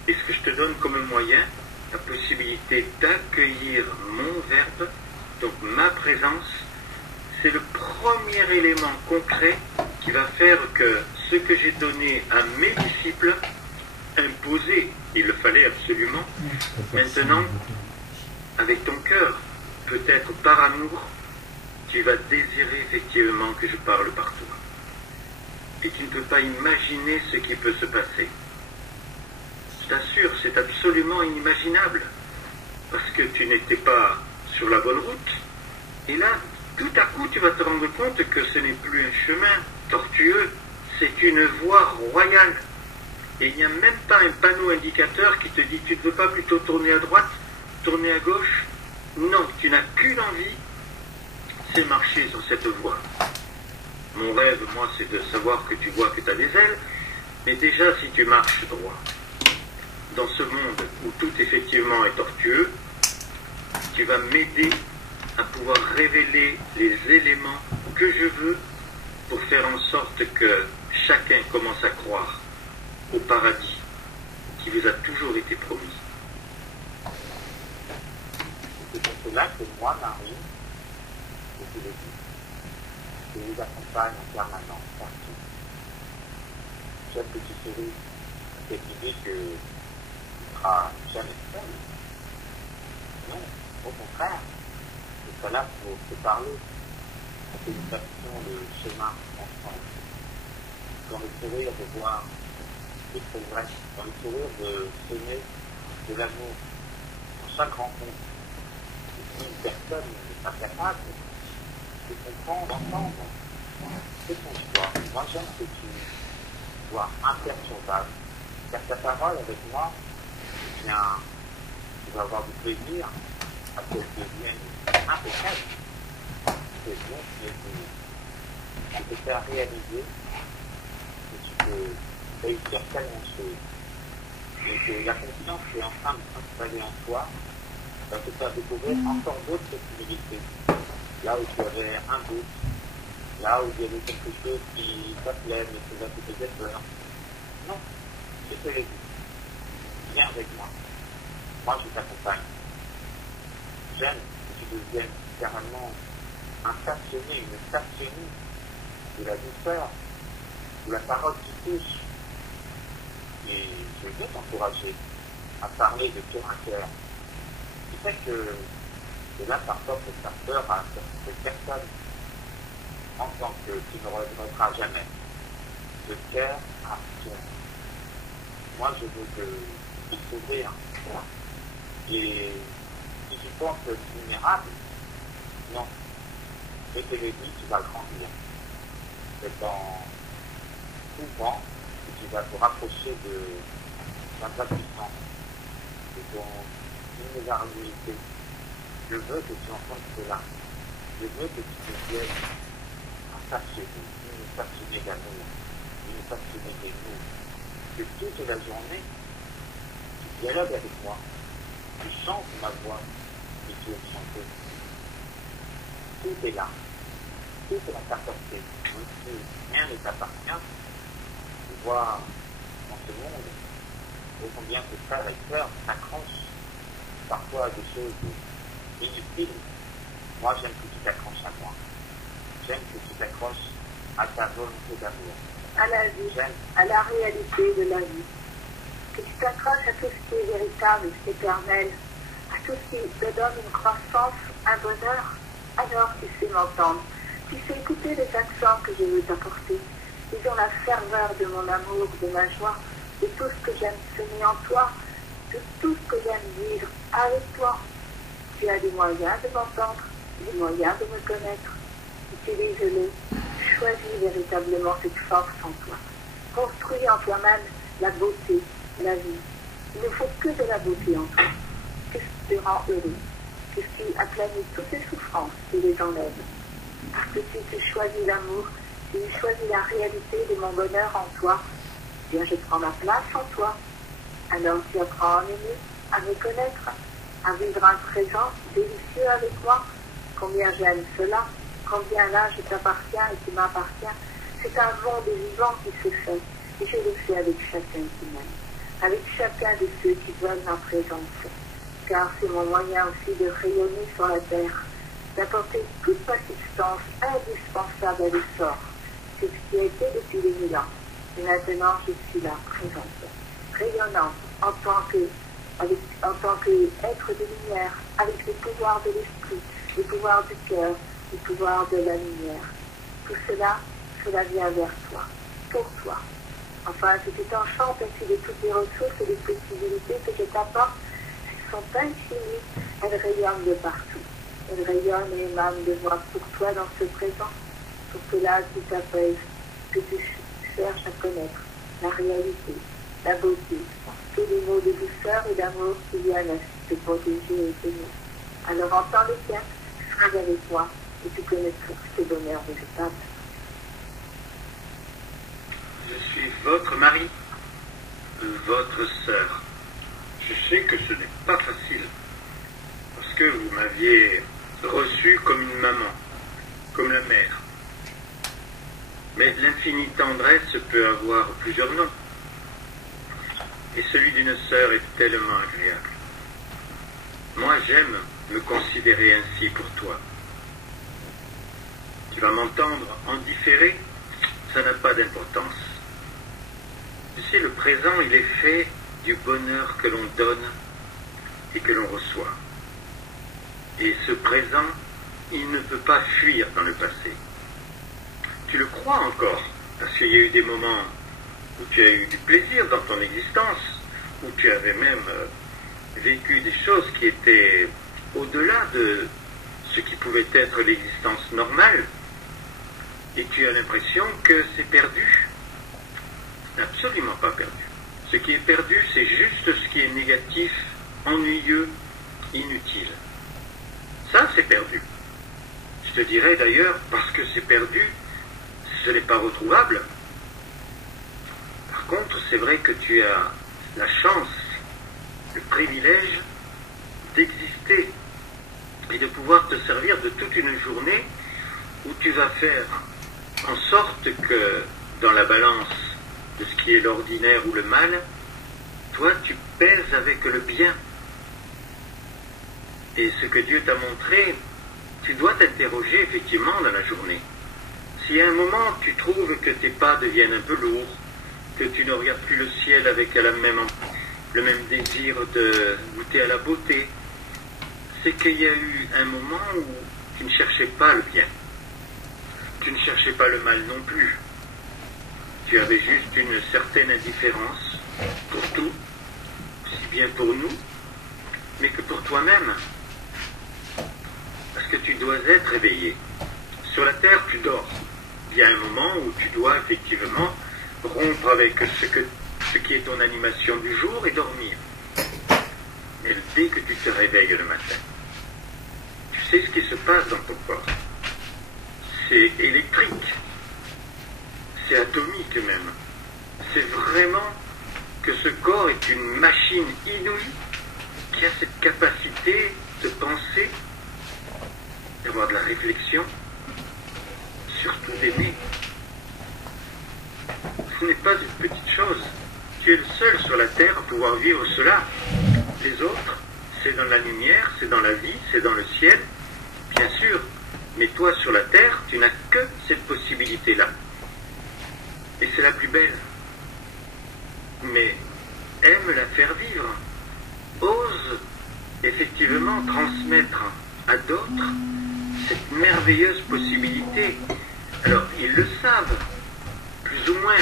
Et ce que je te donne comme moyen, la possibilité d'accueillir mon verbe, donc ma présence, c'est le premier élément concret qui va faire que ce que j'ai donné à mes disciples, imposé, il le fallait absolument, maintenant, avec ton cœur, peut-être par amour, tu vas désirer effectivement que je parle par toi. Et tu ne peux pas imaginer ce qui peut se passer. Je t'assure, c'est absolument inimaginable, parce que tu n'étais pas sur la bonne route, et là, tout à coup, tu vas te rendre compte que ce n'est plus un chemin tortueux, c'est une voie royale. Et il n'y a même pas un panneau indicateur qui te dit « tu ne veux pas plutôt tourner à droite, tourner à gauche ?» Non, tu n'as qu'une envie, c'est marcher sur cette voie. Mon rêve, moi, c'est de savoir que tu vois que tu as des ailes, mais déjà, si tu marches droit, dans ce monde où tout effectivement est tortueux, tu vas m'aider à pouvoir révéler les éléments que je veux pour faire en sorte que chacun commence à croire au paradis qui vous a toujours été promis. que moi, Marie, depuis le début, je vous accompagne en permanence partout. J'aime que tu souris cette idée que tu ne seras jamais seul. Non, au contraire, tu seras là pour te parler, pour que nous fassions le chemin ensemble. Dans le sourire de voir des progrès, dans le sourire de semer de l'amour. Dans chaque rencontre, et si une personne n'est pas capable de comprendre, d'entendre, c'est ton choix. Moi, j'aime que tu sois imperturbable, car ta parole avec moi, eh bien, tu vas avoir du plaisir à ce qu'elle devienne impeccable. C'est bon, je te faire réaliser que tu peux réussir tellement de choses. Et que la confiance qui est en train de s'installer en toi va te faire découvrir encore d'autres possibilités. Là où tu avais un doute, là où il y avait quelque chose qui t'appelait, mais qui te faisait peur. Non, je te l'ai dit. Viens avec moi. Moi, je t'accompagne. J'aime que tu deviennes carrément un passionné, une passionnée de la douceur, de la parole qui touche. Et je veux t'encourager à parler de cœur à cœur. Tu sais que là, parfois, peut faire peur à certaines personnes, en tant que tu ne regretteras jamais. De cœur à cœur. Moi, je veux te s'ouvrir. Et si tu penses que c'est vulnérable, non. Je te l'ai dit, tu vas grandir. C'est en s'ouvrant que tu vas te rapprocher de ta puissance, de ton invulnérabilité. Je veux que tu entendes cela. Je veux que tu deviennes un passionné, une passionnée d'amour, une passionnée d'amour. Que toute la journée, tu dialogues avec moi, tu chantes ma voix et tu es chanté. Tout est là. Tout est à t'apporter. Rien ne t'appartient. Tu vois, dans ce monde, au combien que frères et sœurs s'accrochent parfois à des choses inutiles. Moi, j'aime que tu t'accroches à moi. J'aime que tu t'accroches à ta volonté d'amour. À la vie, à la réalité de la vie. Que tu t'accroches à tout ce qui est véritable, éternel, à tout ce qui te donne une croissance, un bonheur. Alors tu sais m'entendre. Tu sais écouter les accents que je veux t'apporter. Ils ont la ferveur de mon amour, de ma joie, de tout ce que j'aime semer en toi, de tout ce que j'aime vivre avec toi. Tu as des moyens de m'entendre, des moyens de me connaître. Utilise-les. Choisis véritablement cette force en toi. Construis en toi-même la beauté, la vie. Il ne faut que de la beauté en toi. Qu'est-ce qui te rend heureux? Qu'est-ce qui aplanit toutes les souffrances et les enlève? Parce que si tu choisis l'amour, si tu choisis la réalité de mon bonheur en toi, bien je prends ma place en toi. Alors tu apprends à m'aimer, à me connaître, à vivre un présent délicieux avec moi. Combien j'aime cela, combien là je t'appartiens et tu m'appartiens. C'est un monde vivant qui se fait, et je le fais avec chacun qui m'aime, avec chacun de ceux qui veulent ma présence. Car c'est mon moyen aussi de rayonner sur la terre, d'apporter toute ma substance indispensable à l'essor. C'est ce qui a été depuis des 1000 ans. Et maintenant, je suis là, présente, rayonnante, en tant qu'être de lumière, avec le pouvoir de l'esprit, le pouvoir du cœur, le pouvoir de la lumière. Tout cela, cela vient vers toi, pour toi. Enfin, si tu t'enchantes ainsi de toutes les ressources et les possibilités que je t'apporte, elles sont infinies, elles rayonnent de partout. Elles rayonnent et émanent de moi pour toi dans ce présent. Pour cela, tu t'apaises, que tu cherches à connaître la réalité, la beauté, tous les mots de douceur et d'amour qui viennent te protéger et t'aimer. Alors entends les tiens, sois avec moi et tu connaîtras ce bonheur véritable. Je suis votre mari, votre sœur. Je sais que ce n'est pas facile, parce que vous m'aviez reçu comme une maman, comme la mère. Mais l'infinie tendresse peut avoir plusieurs noms, et celui d'une sœur est tellement agréable. Moi, j'aime me considérer ainsi pour toi. Tu vas m'entendre en différé, ça n'a pas d'importance. Tu sais, le présent, il est fait du bonheur que l'on donne et que l'on reçoit. Et ce présent, il ne peut pas fuir dans le passé. Tu le crois encore, parce qu'il y a eu des moments où tu as eu du plaisir dans ton existence, où tu avais même vécu des choses qui étaient au-delà de ce qui pouvait être l'existence normale, et tu as l'impression que c'est perdu. Absolument pas perdu. Ce qui est perdu, c'est juste ce qui est négatif, ennuyeux, inutile. Ça, c'est perdu. Je te dirais d'ailleurs, parce que c'est perdu, ce n'est pas retrouvable. Par contre, c'est vrai que tu as la chance, le privilège d'exister et de pouvoir te servir de toute une journée où tu vas faire en sorte que dans la balance de ce qui est l'ordinaire ou le mal, toi tu pèses avec le bien. Et ce que Dieu t'a montré, tu dois t'interroger effectivement dans la journée. Si à un moment tu trouves que tes pas deviennent un peu lourds, que tu ne regardes plus le ciel avec le même désir de goûter à la beauté, c'est qu'il y a eu un moment où tu ne cherchais pas le bien. Tu ne cherchais pas le mal non plus. Tu avais juste une certaine indifférence pour tout, aussi bien pour nous, mais que pour toi-même. Parce que tu dois être éveillé. Sur la terre, tu dors. Il y a un moment où tu dois effectivement rompre avec ce qui est ton animation du jour et dormir. Mais dès que tu te réveilles le matin, tu sais ce qui se passe dans ton corps. C'est électrique. C'est atomique même. C'est vraiment que ce corps est une machine inouïe qui a cette capacité de penser, d'avoir de la réflexion, surtout d'aimer. Ce n'est pas une petite chose. Tu es le seul sur la terre à pouvoir vivre cela. Les autres, c'est dans la lumière, c'est dans la vie, c'est dans le ciel, bien sûr. Mais toi, sur la terre, tu n'as que cette possibilité-là. Et c'est la plus belle. Mais aime la faire vivre. Ose effectivement transmettre à d'autres cette merveilleuse possibilité. Alors, ils le savent, plus ou moins.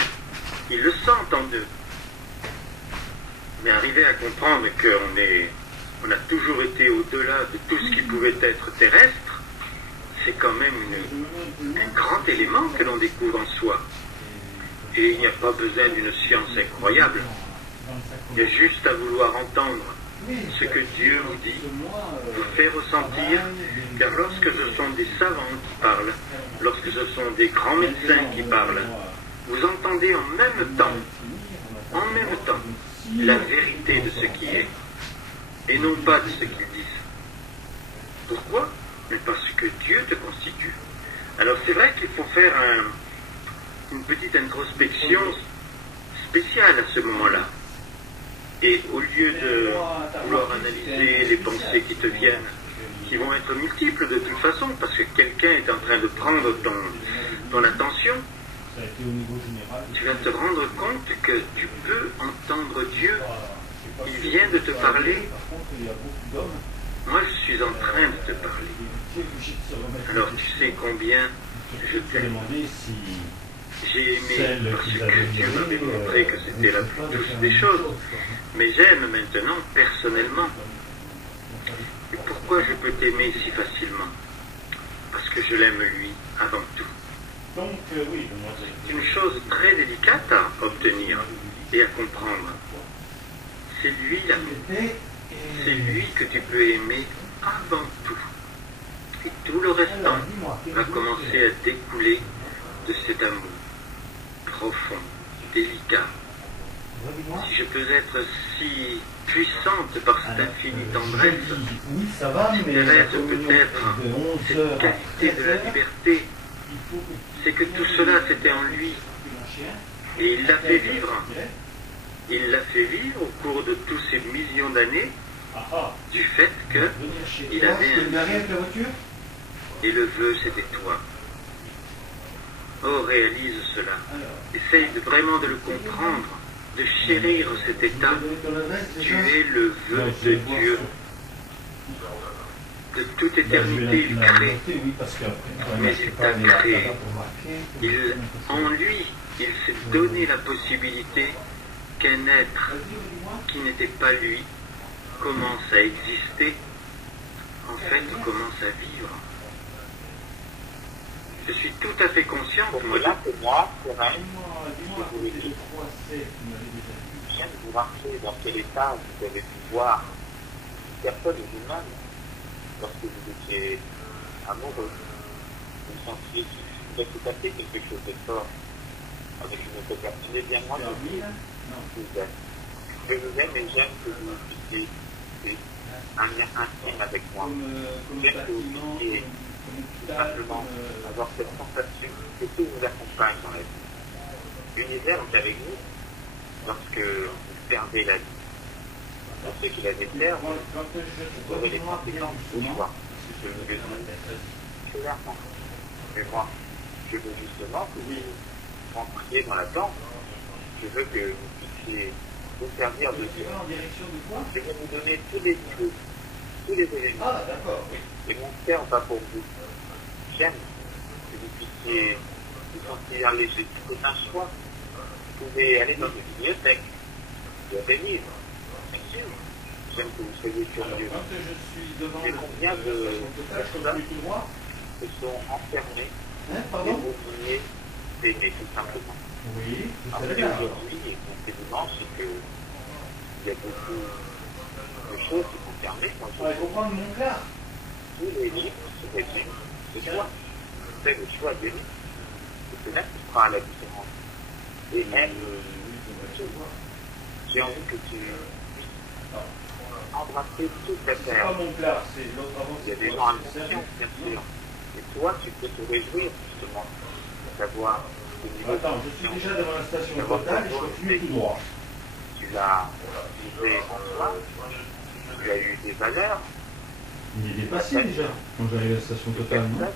Ils le sentent en eux. Mais arriver à comprendre qu'on a toujours été au-delà de tout ce qui pouvait être terrestre, c'est quand même un grand élément que l'on découvre en soi. Et il n'y a pas besoin d'une science incroyable. Il y a juste à vouloir entendre ce que Dieu vous dit, vous fait ressentir, car lorsque ce sont des savants qui parlent, lorsque ce sont des grands médecins qui parlent, vous entendez en même temps, la vérité de ce qui est, et non pas de ce qu'ils disent. Pourquoi? Mais parce que Dieu te constitue. Alors c'est vrai qu'il faut faire une petite introspection spéciale à ce moment-là. Et au lieu de vouloir analyser les pensées qui te viennent, qui vont être multiples de toute façon, parce que quelqu'un est en train de prendre ton attention, tu vas te rendre compte que tu peux entendre Dieu. Il vient de te parler. Moi, je suis en train de te parler. Alors, tu sais combien je t'aime. J'ai aimé parce que Dieu m'avait montré que c'était la plus douce des choses. Mais j'aime maintenant, personnellement. Et pourquoi je peux t'aimer si facilement? Parce que je l'aime lui avant tout. C'est une chose très délicate à obtenir et à comprendre. C'est lui l'amour. C'est lui que tu peux aimer avant tout. Et tout le restant va commencer à découler de cet amour profond, délicat. Si je peux être si puissante par cette infinie tendresse, Thérèse peut-être cette qualité de la liberté, c'est que tout cela c'était en lui. Et il l'a fait vivre. Il l'a fait vivre au cours de tous ces millions d'années, du fait qu'il avait un fils, et le vœu c'était toi. Oh, réalise cela. Essaye vraiment de le comprendre, de chérir cet état. Tu es le vœu de Dieu. De toute éternité, il crée. Mais il t'a créé. En lui, il s'est donné la possibilité qu'un être qui n'était pas lui commence à exister, en fait, commence à vivre. Je suis tout à fait consciente, moi. Là, c'est moi, c'est vrai. Je voulais dire, je viens de vous rappeler dans quel état vous avez pu voir une personne humaine lorsque vous étiez amoureux. Vous sentiez qu'il va se passer quelque chose de fort avec une autre personne. Eh bien, moi, je vous aime. Je vous aime et j'aime que vous puissiez un lien intime avec moi. J'aime que vous puissiez simplement avoir cette sensation que tout vous accompagne dans la vie. L'univers est avec vous lorsque vous perdez la vie. Pour ceux qui la déterrent, vous aurez les conséquences de vos choix. Je vous le dis clairement. Mais moi, je veux justement que vous rentriez dans la danse. Je veux que vous puissiez vous servir de Dieu. Je vais vous donner tous les trucs, tous les éléments. Et mon cœur va pour vous. J'aime que vous puissiez vous sentir léger. C'est un choix. Vous pouvez aller dans une bibliothèque, il y a des livres, bien sûr. J'aime que vous soyez curieux. Mais combien de personnes se sont enfermées et oubliées d'aimer tout simplement. Après aujourd'hui, et concrètement, c'est qu'il y a beaucoup de choses qui sont fermées. Moi, tous les livres se résument. C'est toi. Fais le choix d'aimer. Et c'est là que tu feras la différence. Et aime tout. J'ai envie que tu puisses embrasser toute la terre. Il y a des gens inconscients, bien sûr. Et toi, tu peux te réjouir justement d'avoir ce niveau de conscience, d'avoir ta volonté. Tu l'as vivée en toi. Tu as eu des valeurs. Il est dépassé déjà, quand j'arrive à la station Total, non?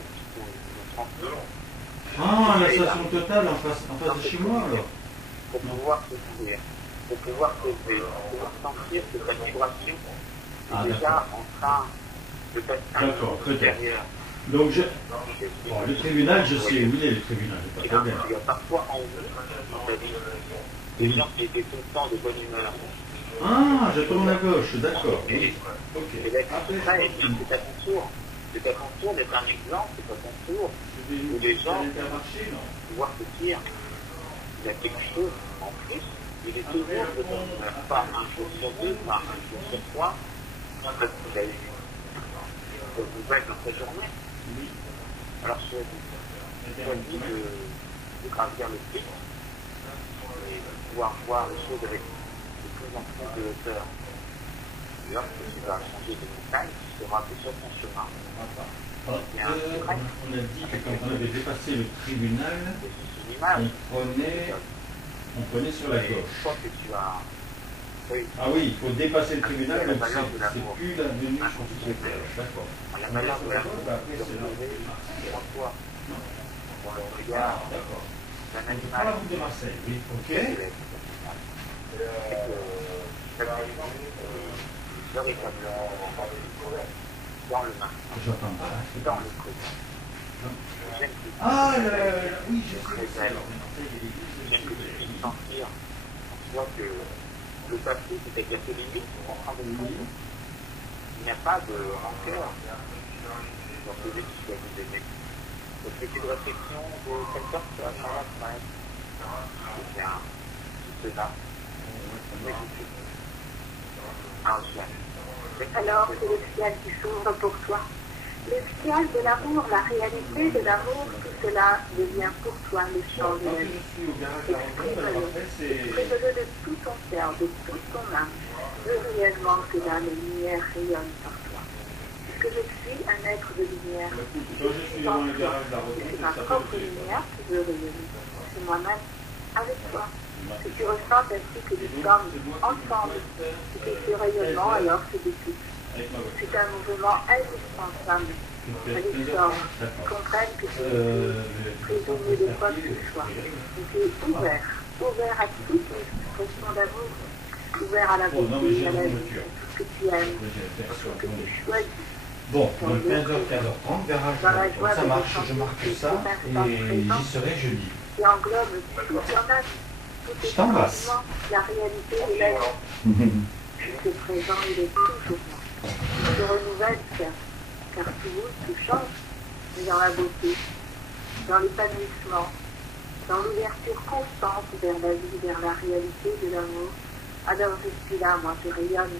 Ah, la station Total en face de chez moi, alors. Pour pouvoir se couvrir, pour pouvoir s'élever, pour pouvoir sentir que ta vibration est déjà en train de passer un niveau supérieur. Donc, bon, le tribunal, je sais où il est, le tribunal, pas de problème. Il y a parfois en vous, dans ta vie, des gens qui étaient tout le temps de bonne humeur. Ah, je tourne à gauche, d'accord. Et d'être prêt, et puis c'est à ton tour. C'est à ton tour d'être un exemple, c'est à ton tour où les gens vont pouvoir te dire il y a quelque chose en plus, il est toujours de bonne humeur, pas un jour sur deux, pas un jour sur trois, parce qu'il a eu une nouvelle dans sa journée. Alors choisis de gravir le pic et de pouvoir voir les choses avec de plus en plus de hauteur. Lorsque tu vas changer de montagne, tu seras que sur ton chemin. On a dit que quand on avait dépassé le tribunal, on prenait sur la gauche. Ah oui, il faut dépasser le tribunal, donc c'est plus la venue sur le gauche. D'accord. La valeur de l'amour, de retrouver en toi. Pour le regard d'un animal. La route de Marseille, oui, ok. Véritablement dans le main, J'entends pas. dans le corps. Ah, oui, je sais. J'aime que tu puisses sentir en toi que le passé, c'est-à-dire que les limites sont en train de tomber. Il n'y a pas de rancœur dans celui qui doit vous aimer. Donc, c'est une réflexion de cette sorte à travers ma vie. C'est bien tout cela. Alors, c'est le ciel qui s'ouvre pour toi. Le ciel de l'amour, la réalité de l'amour, tout cela devient pour toi le champ de la vie. Exprime-le de tout ton cœur, de toute ton âme. Veux réellement que la lumière rayonne par toi. Puisque je suis un être de lumière, je suis en toi. C'est ma propre lumière qui veut rayonner. C'est moi-même avec toi. que tu ressentes ainsi que nous sommes ensemble, et que ce rayonnement alors se diffuse. C'est un mouvement indispensable à l'histoire, qui comprennent que tu es prisonnier de quoi que ce soit. Et tu es ouvert à toute expression d'amour, ouvert à la beauté, à la vie, à tout ce que tu aimes, à tout ce que tu choisis. Bon, donc 15h30, garage, ça marche, je marque ça et j'y serai jeudi. Qui englobe tout je t'embrasse. La réalité de la vie. Jusqu'au présent, il est toujours là. Il se renouvelle, car tout bouge, tout change, mais dans la beauté, dans l'épanouissement, dans l'ouverture constante vers la vie, vers la réalité de l'amour. Alors je suis là, moi, je rayonne.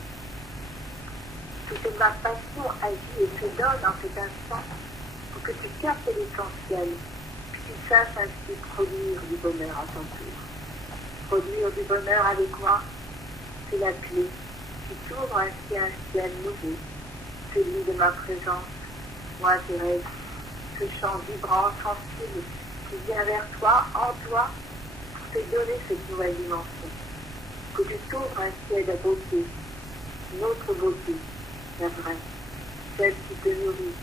Toute ma passion agit et se donne en cet instant pour que tu captes l'essentiel, que tu saches ainsi produire du bonheur à ton tour. Produire du bonheur avec moi, c'est la clé qui s'ouvre ainsi un ciel nouveau, celui de ma présence. Moi, Thérèse, ce chant vibrant, sensible, qui vient vers toi, en toi, pour te donner cette nouvelle dimension. Que tu t'ouvres ainsi à la beauté, notre beauté, la vraie, celle qui te nourrit,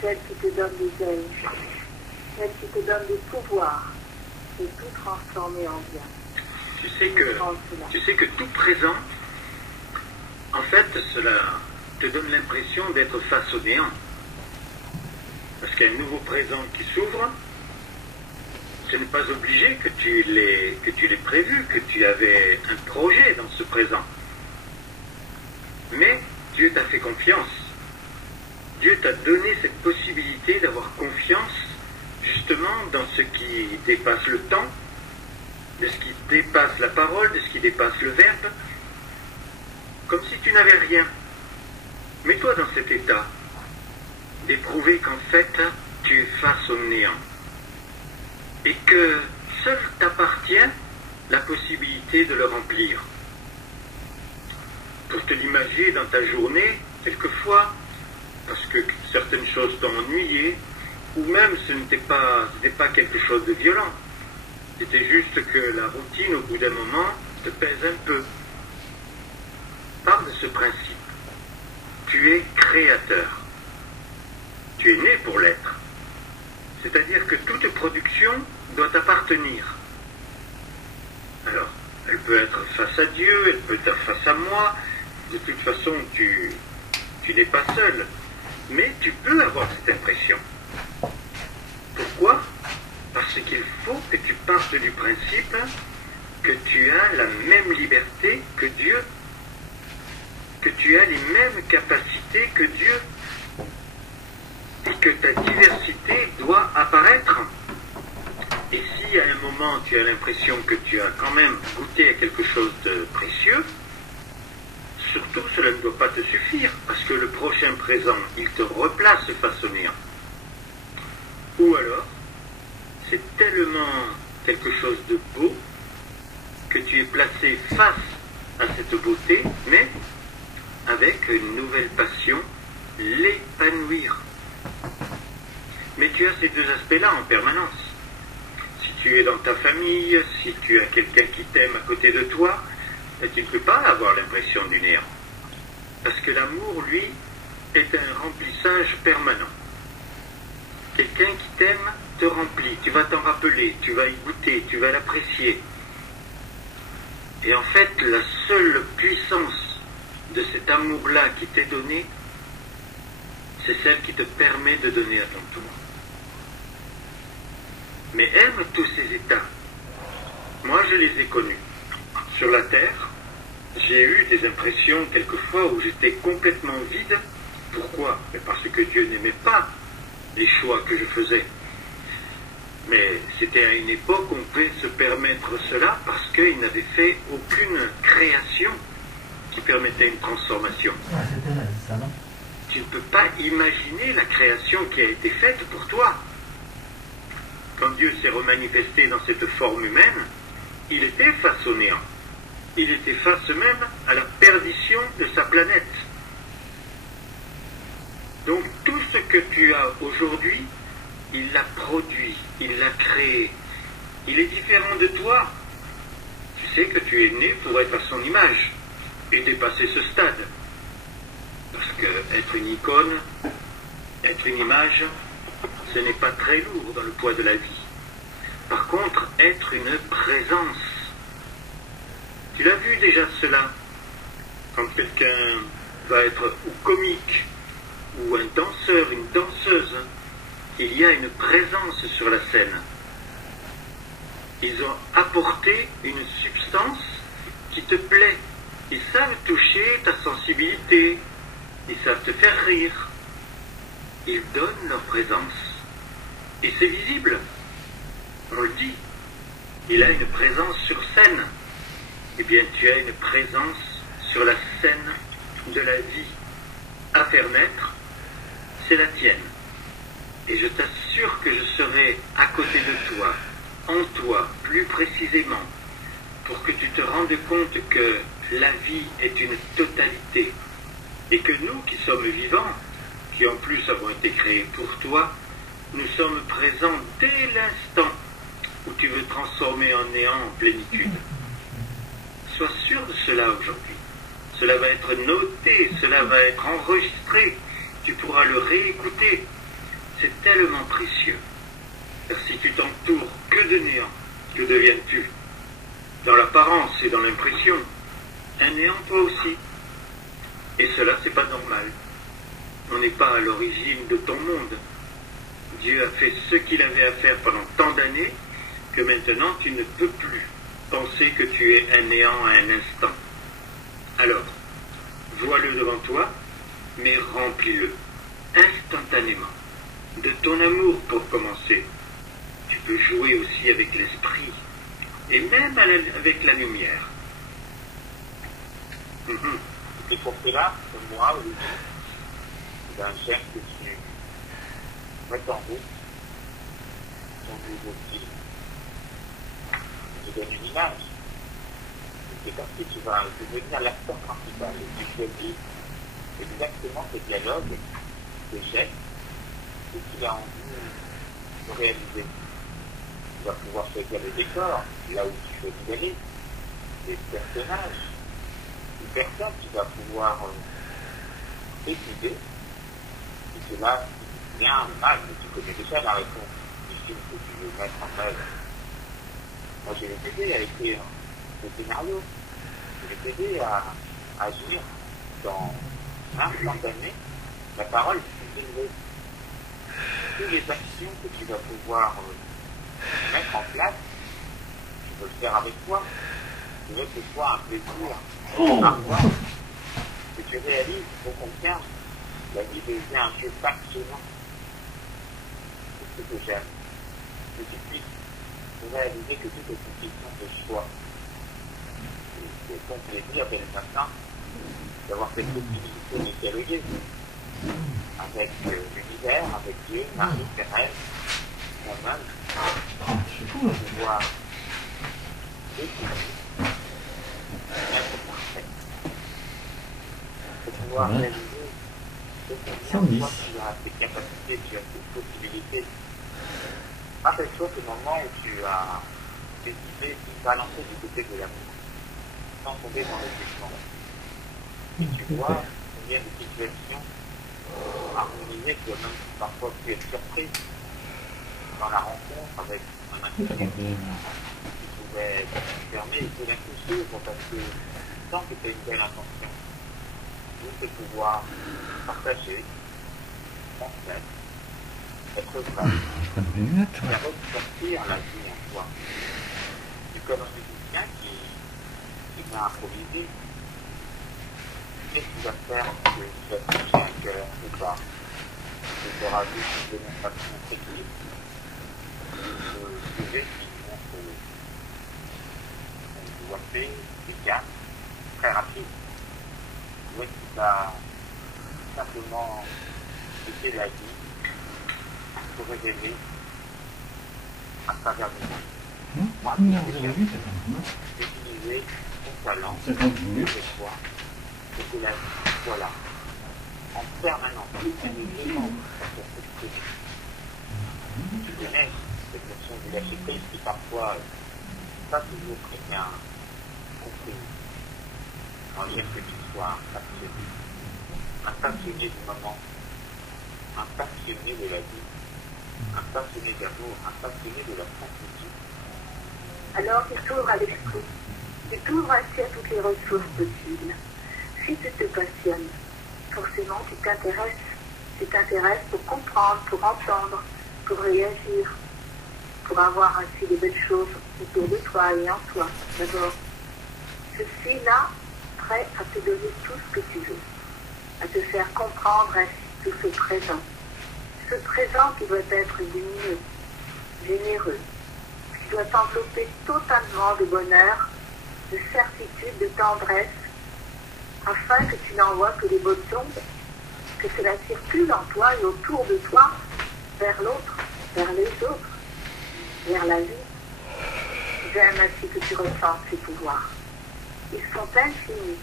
celle qui te donne des ailes, celle qui te donne des pouvoirs, et tout transformer en bien. Tu sais que tout présent, en fait, cela te donne l'impression d'être face au néant. Parce qu'il y a un nouveau présent qui s'ouvre, ce n'est pas obligé que tu l'aies prévu, que tu avais un projet dans ce présent. Mais Dieu t'a fait confiance. Dieu t'a donné cette possibilité d'avoir confiance justement dans ce qui dépasse le temps, de ce qui dépasse la parole, de ce qui dépasse le verbe, comme si tu n'avais rien. Mets-toi dans cet état d'éprouver qu'en fait tu es face au néant et que seul t'appartient la possibilité de le remplir. Pour te l'imager dans ta journée, quelquefois, parce que certaines choses t'ont ennuyé, ou même ce n'était pas quelque chose de violent. C'était juste que la routine, au bout d'un moment, te pèse un peu. Parle de ce principe. Tu es créateur. Tu es né pour l'être. C'est-à-dire que toute production doit t'appartenir. Alors, elle peut être face à Dieu, elle peut être face à moi. De toute façon, tu n'es pas seul. Mais tu peux avoir cette impression. Pourquoi ? Parce qu'il faut que tu partes du principe que tu as la même liberté que Dieu, que tu as les mêmes capacités que Dieu, et que ta diversité doit apparaître. Et si à un moment tu as l'impression que tu as quand même goûté à quelque chose de précieux, surtout cela ne doit pas te suffire, parce que le prochain présent, il te replace face au néant. Ou alors, c'est tellement quelque chose de beau que tu es placé face à cette beauté, mais avec une nouvelle passion, l'épanouir. Mais tu as ces deux aspects-là en permanence. Si tu es dans ta famille, si tu as quelqu'un qui t'aime à côté de toi, tu ne peux pas avoir l'impression du néant. Parce que l'amour, lui, est un remplissage permanent. Quelqu'un qui t'aime te remplit, tu vas t'en rappeler, tu vas y goûter, tu vas l'apprécier. Et en fait, la seule puissance de cet amour-là qui t'est donné, c'est celle qui te permet de donner à ton tour. Mais aime tous ces états. Moi, je les ai connus. Sur la terre, j'ai eu des impressions quelquefois où j'étais complètement vide. Pourquoi ? Parce que Dieu n'aimait pas les choix que je faisais. Mais c'était à une époque où on pouvait se permettre cela parce qu'il n'avait fait aucune création qui permettait une transformation. Ah, c'était là, ça, non ? Tu ne peux pas imaginer la création qui a été faite pour toi. Quand Dieu s'est remanifesté dans cette forme humaine, il était face au néant. Il était face même à la perdition de sa planète. Donc tout ce que tu as aujourd'hui, il l'a produit, il l'a créé. Il est différent de toi. sait que tu es né pour être à son image et dépasser ce stade. Parce que être une icône, être une image, ce n'est pas très lourd dans le poids de la vie. Par contre, être une présence. Tu l'as vu déjà cela, quand quelqu'un va être ou comique, ou un danseur, une danseuse, il y a une présence sur la scène. Ils ont apporté une substance qui te plaît. Ils savent toucher ta sensibilité. Ils savent te faire rire. Ils donnent leur présence. Et c'est visible. On le dit. Il a une présence sur scène. Eh bien, tu as une présence sur la scène de la vie. À faire naître, c'est la tienne. Et je t'assure que je serai à côté de toi, en toi, plus précisément, pour que tu te rendes compte que la vie est une totalité. Et que nous qui sommes vivants, qui en plus avons été créés pour toi, nous sommes présents dès l'instant où tu veux transformer en néant en plénitude. Sois sûr de cela aujourd'hui. Cela va être noté, cela va être enregistré. Tu pourras le réécouter. C'est tellement précieux. Car si tu t'entoures que de néant, que deviens-tu? Dans l'apparence et dans l'impression, un néant toi aussi. Et cela, c'est pas normal. On n'est pas à l'origine de ton monde. Dieu a fait ce qu'il avait à faire pendant tant d'années que maintenant tu ne peux plus penser que tu es un néant à un instant. Alors, vois-le devant toi, mais remplis-le instantanément. De ton amour pour commencer. Tu peux jouer aussi avec l'esprit et même avec la lumière. Et pour cela, comme moi, Olivier, j'aime que tu mettes en route ton nouveau film. Tu donnes une image. C'est comme si tu vas devenir l'acteur principal. Et tu fais vivre exactement ce dialogue, ce geste, que tu as envie de réaliser. Tu vas pouvoir choisir le décor, là où tu choisis d'aller, des personnages, des personnes, tu vas pouvoir décider. Et cela, bien, mal, mais tu connais déjà la réponse du film que tu veux mettre en œuvre. Moi, je vais t'aider à écrire le scénario. Je vais t'aider à agir dans l'instantané. La parole, c'est une toutes les actions que tu vas pouvoir mettre en place, tu veux le faire avec toi. Tu veux que ce soit un plaisir à voir, que tu réalises au combien la vie devient un jeu passionnant. C'est ce que j'aime. Que tu puisses réaliser que tout est une question de choix. C'est ton plaisir dès le matin d'avoir cette possibilité de dialoguer avec l'univers, avec Dieu, Marie, Thérèse, moi-même, de pouvoir découvrir l'être parfait, de pouvoir réaliser ce combien toi tu as tes capacités, tu as tes possibilités. Rappelle-toi ce moment où tu as décidé de balancer du côté de l'amour, sans tomber dans le jugement. Et tu vois combien de situations harmonisées qui ont même parfois pu être surpris dans la rencontre avec un inconnu qui pouvait être fermé et tout d'un coup s'ouvre parce que tu sens que tu as une belle intention. Donc de pouvoir partager, transmettre, être vrai, faire ressortir la vie en toi. C'est comme un musicien qui va improviser. Qu'est-ce qu'il va faire? Il va toucher un cœur ou pas? Il fera juste une démonstration technique de sujet qui montre une doigté, efficace, très rapide. Où est-ce qu'il va simplement quitter la vie pour révéler à travers le monde. Moi, d'utiliser ton talent, tes choix, et que la vie soit là, en permanence, un élément pour s'exprimer. Tu connais cette notion du lâcher prise qui parfois n'est pas toujours très bien compris. Quand j'aime que tu sois un passionné du moment, un passionné de la vie, un passionné d'amour, un passionné de la simplicité. Alors tu t'ouvres à l'esprit, tu t'ouvres ainsi à toutes les ressources possibles. Si tu te passionnes, forcément tu t'intéresses pour comprendre, pour entendre, pour réagir, pour avoir ainsi de belles choses autour de toi et en toi. D'abord, je suis là, prêt à te donner tout ce que tu veux, à te faire comprendre ainsi tout ce présent. Ce présent qui doit être lumineux, généreux, qui doit t'envelopper totalement de bonheur, de certitude, de tendresse, afin que tu n'envoies que les bonnes ondes, que cela circule en toi et autour de toi, vers l'autre, vers les autres, vers la vie. J'aime ainsi que tu ressentes ces pouvoirs. Ils sont infinis.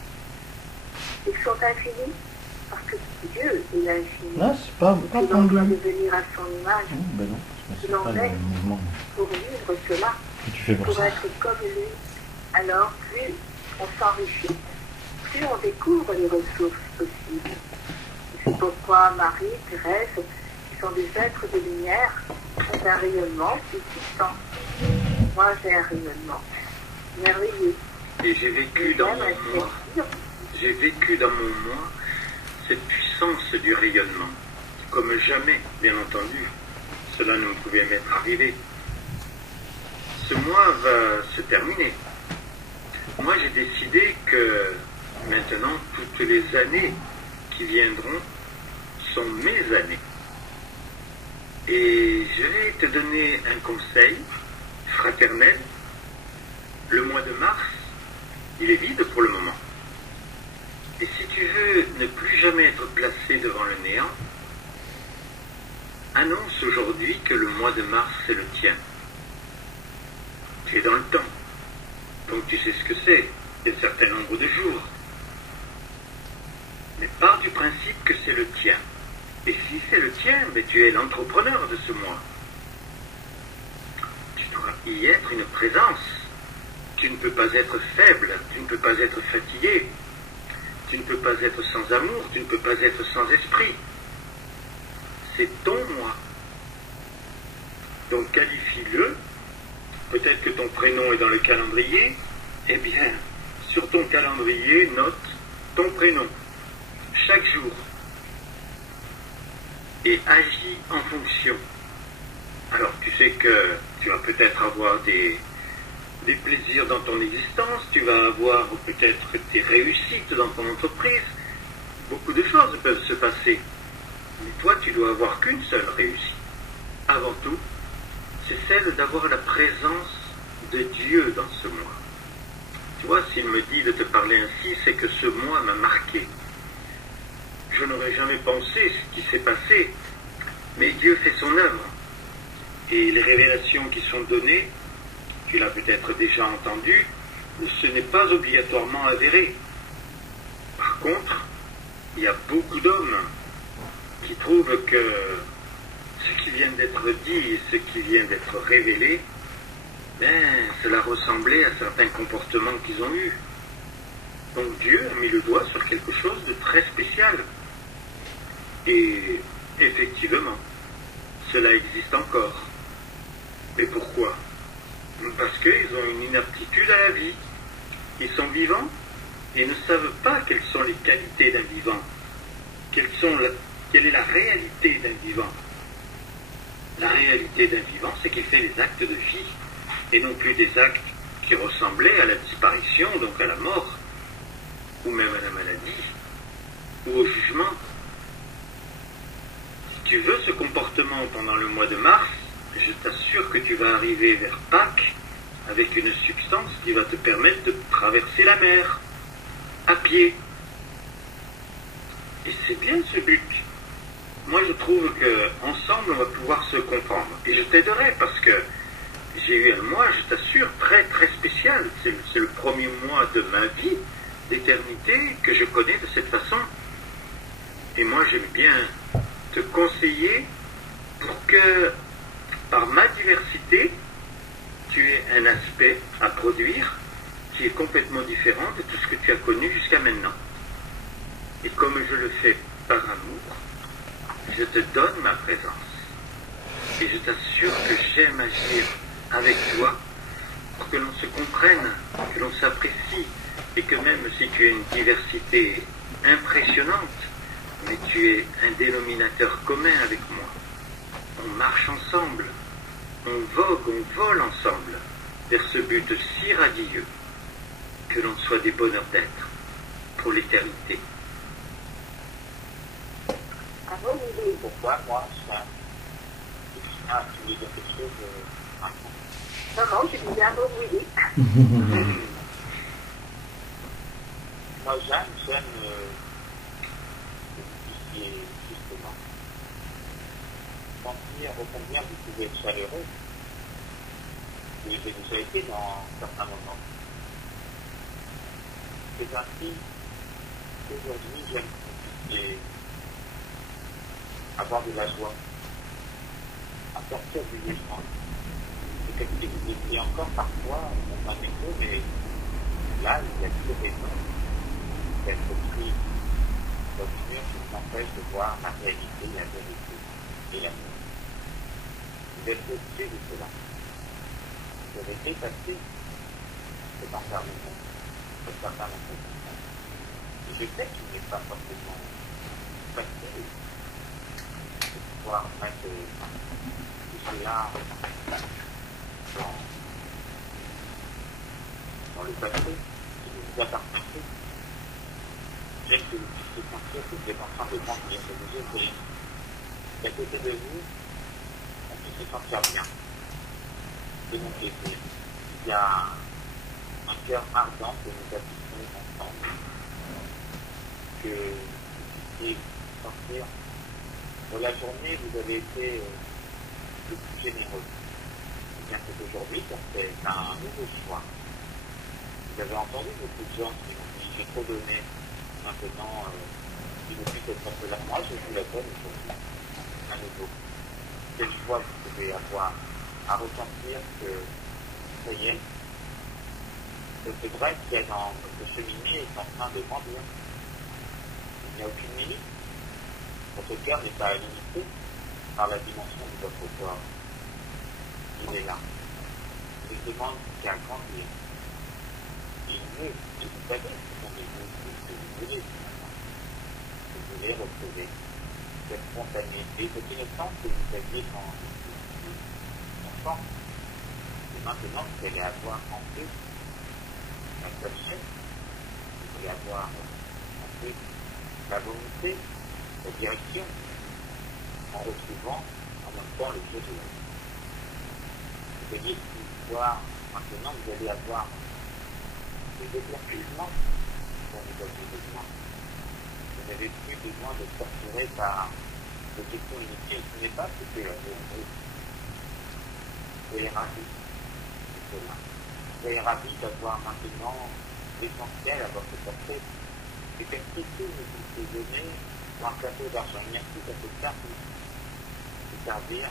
Ils sont infinis parce que Dieu est l'infini. Non, c'est pas Il tendu. doit devenir à son image. Ben non, c'est Il en pas le est mouvement pour vivre cela, que tu fais pour pour ça. être comme lui. Alors, plus on s'enrichit, plus on découvre les ressources possibles. C'est pourquoi Marie, Thérèse, qui sont des êtres de lumière, ont un rayonnement plus puissant. Moi, j'ai un rayonnement merveilleux. Et j'ai vécu dans mon moi, cette puissance du rayonnement. Comme jamais, bien entendu, cela ne pouvait m'être arrivé. Ce mois va se terminer. Moi, j'ai décidé que maintenant, toutes les années qui viendront sont mes années. Et je vais te donner un conseil fraternel. Le mois de mars, il est vide pour le moment. Et si tu veux ne plus jamais être placé devant le néant, annonce aujourd'hui que le mois de mars est le tien. Tu es dans le temps, donc tu sais ce que c'est, un certain nombre de jours. Mais pars du principe que c'est le tien. Et si c'est le tien, mais tu es l'entrepreneur de ce mois. Tu dois y être une présence. Tu ne peux pas être faible, tu ne peux pas être fatigué, tu ne peux pas être sans amour, tu ne peux pas être sans esprit. C'est ton moi. Donc qualifie-le. Peut-être que ton prénom est dans le calendrier. Eh bien, sur ton calendrier, note ton prénom, chaque jour. Et agis en fonction. Alors, tu sais que tu vas peut-être avoir des plaisirs dans ton existence, tu vas avoir peut-être des réussites dans ton entreprise. Beaucoup de choses peuvent se passer. Mais toi, tu dois avoir qu'une seule réussite. Avant tout, c'est celle d'avoir la présence de Dieu dans ce mois. Tu vois, s'il me dit de te parler ainsi, c'est que ce mois m'a marqué. Je n'aurais jamais pensé ce qui s'est passé, mais Dieu fait son œuvre. Et les révélations qui sont données, tu l'as peut-être déjà entendu, ce n'est pas obligatoirement avéré. Par contre, il y a beaucoup d'hommes qui trouvent que ce qui vient d'être dit et ce qui vient d'être révélé, cela ressemblait à certains comportements qu'ils ont eus. Donc Dieu a mis le doigt sur quelque chose de très spécial. Et effectivement, cela existe encore. Mais pourquoi? Parce qu'ils ont une inaptitude à la vie. Ils sont vivants et ne savent pas quelles sont les qualités d'un vivant. Quelle est la réalité d'un vivant? La réalité d'un vivant, c'est qu'il fait les actes de vie, et non plus des actes qui ressemblaient à la disparition, donc à la mort, ou même à la maladie, ou au jugement. Si tu veux ce comportement pendant le mois de mars, je t'assure que tu vas arriver vers Pâques avec une substance qui va te permettre de traverser la mer, à pied. Et c'est bien ce but. Moi, je trouve qu'ensemble, on va pouvoir se comprendre. Et je t'aiderai parce que j'ai eu un mois, je t'assure, très très spécial. C'est le premier mois de ma vie, d'éternité, que je connais de cette façon. Et moi, j'aime bien te conseiller pour que, par ma diversité, tu aies un aspect à produire qui est complètement différent de tout ce que tu as connu jusqu'à maintenant. Et comme je le fais par amour, je te donne ma présence. Et je t'assure que j'aime agir avec toi pour que l'on se comprenne, que l'on s'apprécie, et que même si tu as une diversité impressionnante, mais tu es un dénominateur commun avec moi. On marche ensemble, on vogue, on vole ensemble vers ce but si radieux que l'on soit des bonheurs d'être pour l'éternité. Pourquoi moi ça? Ah, tu veux dire quelque chose Non, non, je disais un mot, oui. Moi j'aime que vous puissiez justement sentir au combien vous pouvez être chaleureux. Et j'ai déjà été dans certains moments. C'est ainsi qu'aujourd'hui j'aime que vous puissiez avoir de la joie à sortir du jugement. C'est comme si vous étiez encore parfois dans un écho, mais là il y a plus raison d'être pris dans une mur qui vous empêche de voir la réalité, la vérité et l'amour. Vous êtes au-dessus de cela. Vous avez dépassé cet enfermement, cet certain enfermement. Et je sais qu'il n'est pas forcément facile de pouvoir mettre tout cela dans le passé qui ne vous appartient plus. J'aime que vous puissiez sentir que vous êtes en train de grandir, que vous ouvrez, qu'à côté de vous, on puisse se sentir bien. C'est mon plaisir. Il y a un cœur ardent que nous habitons ensemble, que vous puissiez sentir. Dans la journée, vous avez été le plus généreux. Et bien qu'aujourd'hui, ça fait un nouveau choix. Vous avez entendu beaucoup de gens qui m'ont dit j'ai trop donné. Maintenant, il ne puisse être que là. Moi, je vous la donne aujourd'hui, à nouveau. Quelle joie vous pouvez avoir à ressentir que, ça y est, que ce grain qui est dans votre cheminée est en train de grandir. Il n'y a aucune limite. Votre cœur n'est pas limité par la dimension de votre corps. Il est là. Il demande qu'à grandir. Il veut, et vous savez, ce sont des mots que vous voulez, finalement. Vous voulez retrouver cette spontanéité, cette innocence que vous aviez quand vous étiez enfant. Et maintenant, vous allez avoir en plus la sagesse, vous allez avoir en plus la volonté, la direction, en retrouvant en même temps le jeu de la vie. Vous allez pouvoir, maintenant, vous allez avoir des éclaircissements dont vous avez besoin. Vous n'avez plus besoin de torturer par des questions inutiles. Ce n'est pas ce que la vérité. Soyez ravis de cela. Soyez ravis d'avoir maintenant l'essentiel à votre portée. C'est comme si tout vous était donné sur un plateau d'argent. Il n'y a plus qu'à se servir. Se servir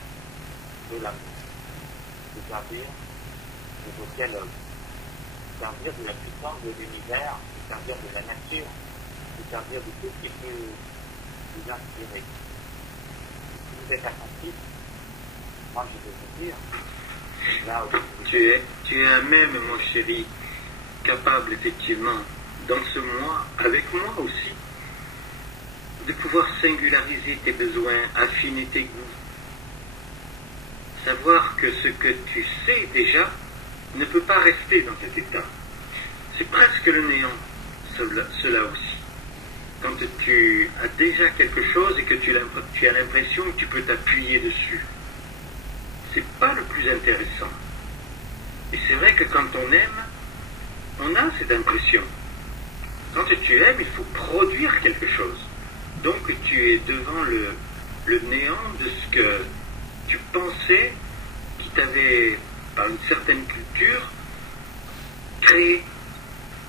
de l'amour. Se servir de vos dialogues. Se servir de la puissance de l'univers, se servir de la nature, se servir de tout ce qui peut vous inspirer. Si vous êtes attentif, moi je vais vous dire, là où tu es même, mon chéri, capable effectivement, dans ce moi, avec moi aussi, de pouvoir singulariser tes besoins, affiner tes goûts. Savoir que ce que tu sais déjà ne peut pas rester dans cet état. C'est presque le néant, cela aussi. Quand tu as déjà quelque chose et que tu as l'impression que tu peux t'appuyer dessus. C'est pas le plus intéressant. Et c'est vrai que quand on aime, on a cette impression. Quand tu aimes, il faut produire quelque chose. Donc tu es devant le néant de ce que tu pensais qui t'avait, par une certaine culture, créé.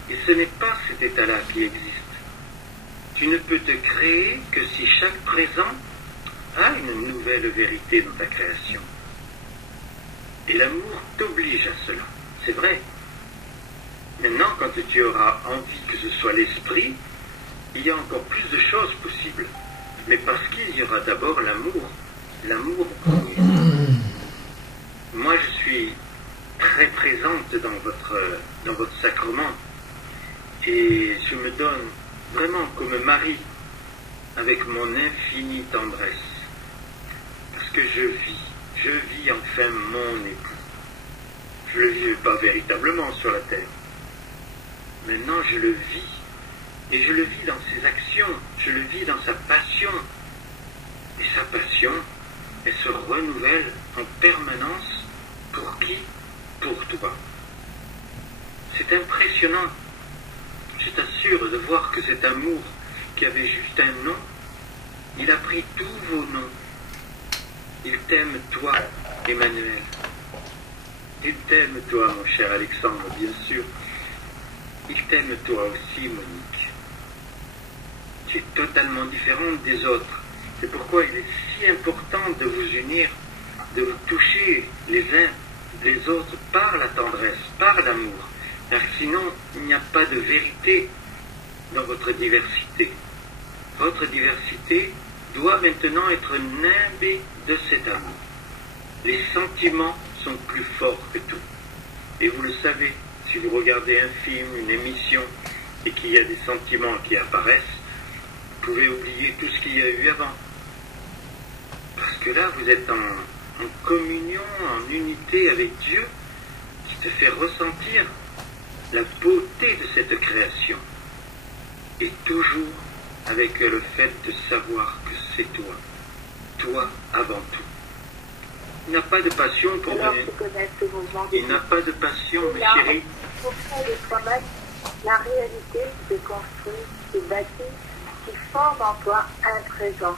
Et ce n'est pas cet état-là qui existe. Tu ne peux te créer que si chaque présent a une nouvelle vérité dans ta création. Et l'amour t'oblige à cela, c'est vrai. Maintenant, quand tu auras envie que ce soit l'esprit, il y a encore plus de choses possibles. Mais parce qu'il y aura d'abord l'amour. L'amour en premier. Moi, je suis très présente dans votre sacrement. Et je me donne vraiment comme mari, avec mon infinie tendresse. Parce que je vis enfin mon époux. Je ne le vis pas véritablement sur la terre. Maintenant, je le vis. Et je le vis dans ses actions. Je le vis dans sa passion. Et sa passion, elle se renouvelle en permanence. Pour qui? Pour toi. C'est impressionnant. Je t'assure de voir que cet amour qui avait juste un nom, il a pris tous vos noms. Il t'aime toi, Emmanuel. Il t'aime toi, mon cher Alexandre, bien sûr. Il t'aime toi aussi, Monique. Tu es totalement différente des autres. C'est pourquoi il est si important de vous unir, de vous toucher les uns les autres par la tendresse, par l'amour. Car sinon, il n'y a pas de vérité dans votre diversité. Votre diversité doit maintenant être nimbée de cet amour. Les sentiments sont plus forts que tout. Et vous le savez, si vous regardez un film, une émission, et qu'il y a des sentiments qui apparaissent, vous pouvez oublier tout ce qu'il y a eu avant. Parce que là, vous êtes en communion, en unité avec Dieu, qui te fait ressentir la beauté de cette création. Et toujours avec le fait de savoir que c'est toi. Toi avant tout. Il n'a pas de passion pour donner. Il n'a pas de passion, mes chéris. Pour faire le travail, la réalité se construit, se bâtit, qui forme en toi un présent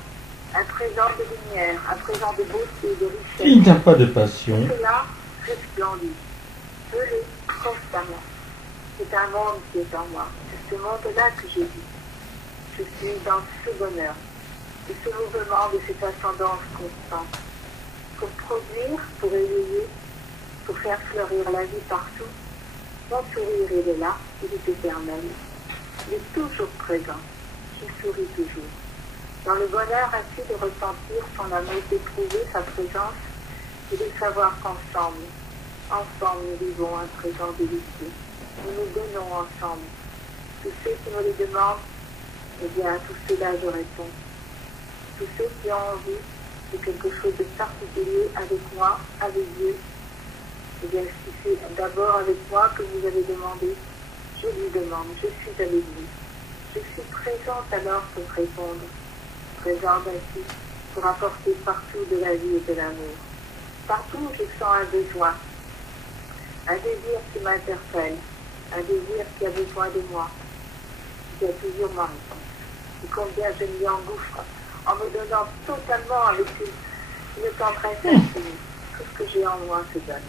de lumière, un présent de beauté, de richesse. Il n'a pas de passion. Cela resplendit, pelé constamment. C'est un monde qui est en moi. C'est ce monde-là que j'ai vu. Je suis dans ce bonheur, de ce mouvement, de cette ascendance constante. Pour produire, pour éveiller, pour faire fleurir la vie partout, mon sourire, il est là, il est éternel. Il est toujours présent. Je souris toujours. Dans le bonheur ainsi de ressentir son amour, d'éprouver sa présence et de savoir qu'ensemble, nous vivons un présent délicieux. Nous nous donnons ensemble. Tous ceux qui me le demandent, eh bien, à tous ceux-là, je réponds. Tous ceux qui ont envie de quelque chose de particulier avec moi, avec Dieu, eh bien, si c'est d'abord avec moi que vous avez demandé, je lui demande, je suis avec vous. Je suis présente alors pour répondre, présente ainsi pour apporter partout de la vie et de l'amour. Partout où je sens un besoin, un désir qui m'interpelle, un désir qui a besoin de moi, il y a toujours ma réponse. Et combien je m'y engouffre en me donnant totalement avec une tendresse infinie. Tout ce que j'ai en moi se donne.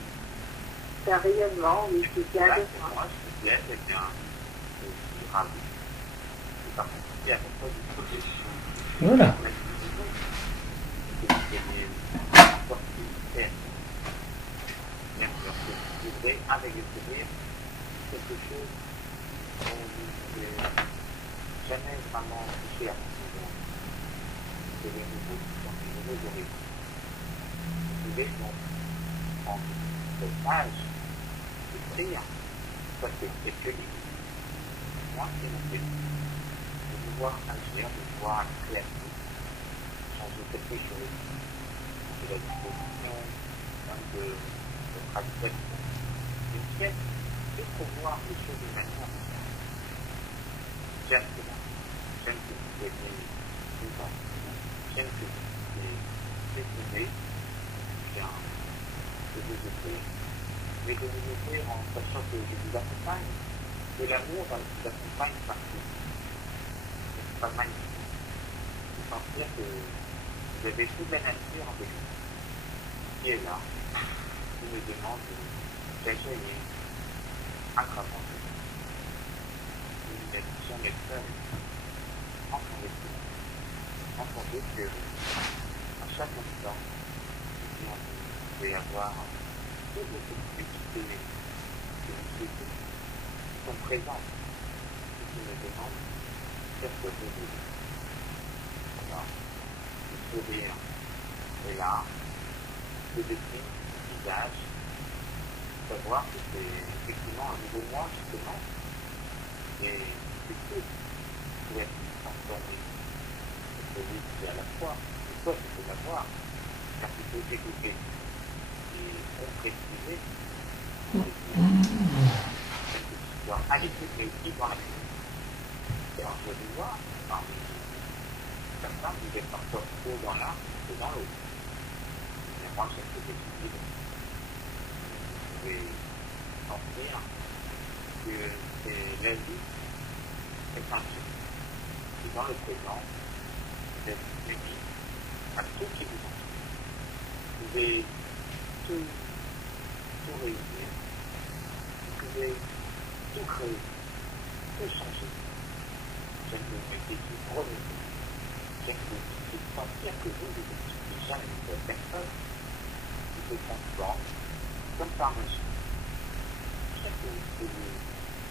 C'est un rayonnement, oui, qui vient de moi. Voilà. Avec le Seigneur, quelque chose dont vous n'avez jamais vraiment touché à ce moment. C'est le nouveau, donc le nouveau horizon. Vous pouvez donc prendre cette page, écrire, ça c'est quelques lignes. Moi, c'est mon but. De pouvoir agir, de pouvoir clairement changer quelque chose de la disposition, même de votre acceptation. Une pièce, juste pour voir les choses d'une manière différente. J'aime cela. J'aime que vous soyez vivant. J'aime que vous soyez décidé, bien, de vous offrir. Mais de vous offrir en sachant que je vous accompagne. Que l'amour vous accompagne partout. C'est pas magnifique. De sentir que vous avez toute la nature avec vous. Qui est là, qui me demande d'agir à travers vous. Vous n'êtes jamais seul. Entendez que à chaque instant, vous pouvez avoir toute votre utilité que vous souhaitez. sont présentes. Ce qui me demande, qu'est-ce que je veux. Alors, le sourire est là, le décrit, le visage, savoir que c'est effectivement un nouveau moi, justement, et c'est tout pour être transformé. C'est celui qui est à la fois, et toi tu peux l'avoir, car tu peux développer et concrétiser tu dois aller plus réussir dans la vie. Alors je vais voir, parmi certains, vous êtes parfois trop dans l'un que dans l'autre. Mais moi, c'est ce que je suis libre. Vous pouvez sentir que c'est la vie, c'est un tout. Et dans le présent, vous êtes unis à tout qui vous entoure. Vous pouvez tout réunir. Vous pouvez tout créer, tout changer. J'aime que vous mettez tout renouveler. J'aime que vous puissiez sentir que vous êtes déjà une nouvelle personne qui se transforme comme par magie. J'aime que vous soyez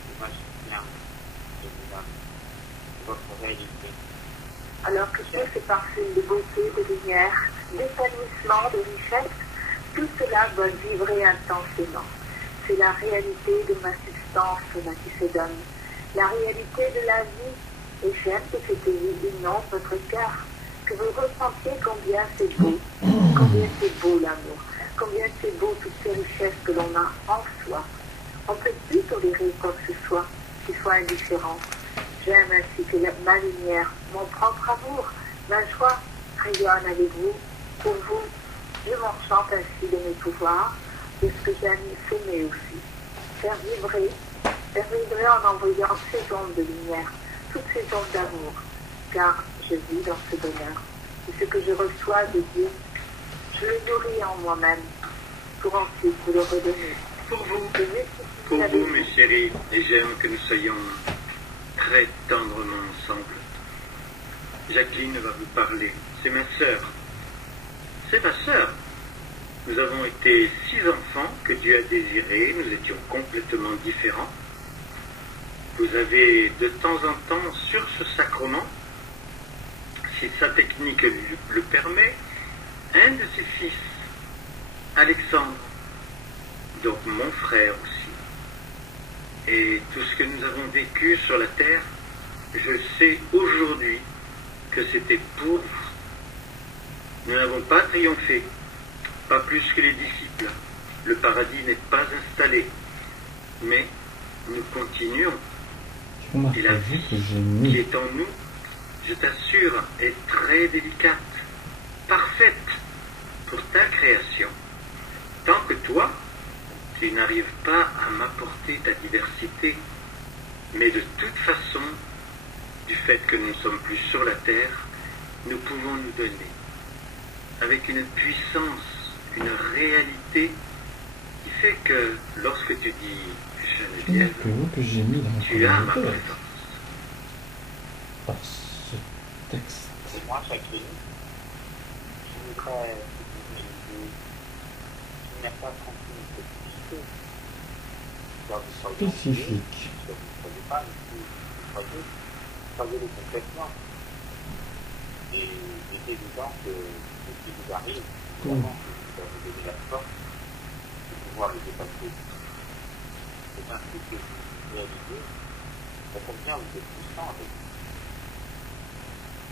le magicien de vous-même, de votre réalité. Alors que tout ce parfum de beauté, de lumière, d'épanouissement, de richesse, tout cela doit vibrer intensément. C'est la réalité de ma substance qui se donne, la réalité de la vie. Et j'aime que cette vie inonde votre cœur, que vous ressentiez combien c'est beau, l'amour, combien c'est beau toutes ces richesses que l'on a en soi. On ne peut plus tolérer quoi que ce soit qui soit indifférent. J'aime ainsi que ma lumière, mon propre amour, ma joie rayonne avec vous. Pour vous, je m'enchante ainsi de mes pouvoirs, de ce que j'aime s'aimer aussi. Faire vibrer en envoyant ces ondes de lumière, toutes ces ondes d'amour, car je vis dans ce bonheur. Et ce que je reçois de Dieu, je le nourris en moi-même, pour ensuite vous le redonner. Pour vous, mes chéris, et j'aime que nous soyons très tendrement ensemble. Jacqueline va vous parler. C'est ma sœur. C'est ma sœur. Nous avons été 6 enfants que Dieu a désirés. Nous étions complètement différents. Vous avez de temps en temps sur ce sacrement, si sa technique le permet, un de ses fils, Alexandre, donc mon frère aussi. Et tout ce que nous avons vécu sur la terre, je sais aujourd'hui que c'était pour vous. Nous n'avons pas triomphé, pas plus que les disciples. Le paradis n'est pas installé, mais nous continuons. Et la vie qui est en nous, je t'assure, est très délicate, parfaite pour ta création. Tant que toi, tu n'arrives pas à m'apporter ta diversité, mais de toute façon, du fait que nous ne sommes plus sur la terre, nous pouvons nous donner, avec une puissance, une réalité, qui fait que lorsque tu dis Geneviève, tu as ma présence. Par ce texte. Et moi, Jacqueline, je voudrais vous dire qu'il n'y a pas 30 minutes de spécifique. Vous ne soyez pas, soyez-le complètement. Et il est évident que ce qui vous arrive, évidemment, que vous donner la force de pouvoir le dépasser. C'est ainsi que vous réalisez combien vous êtes puissant avec vous.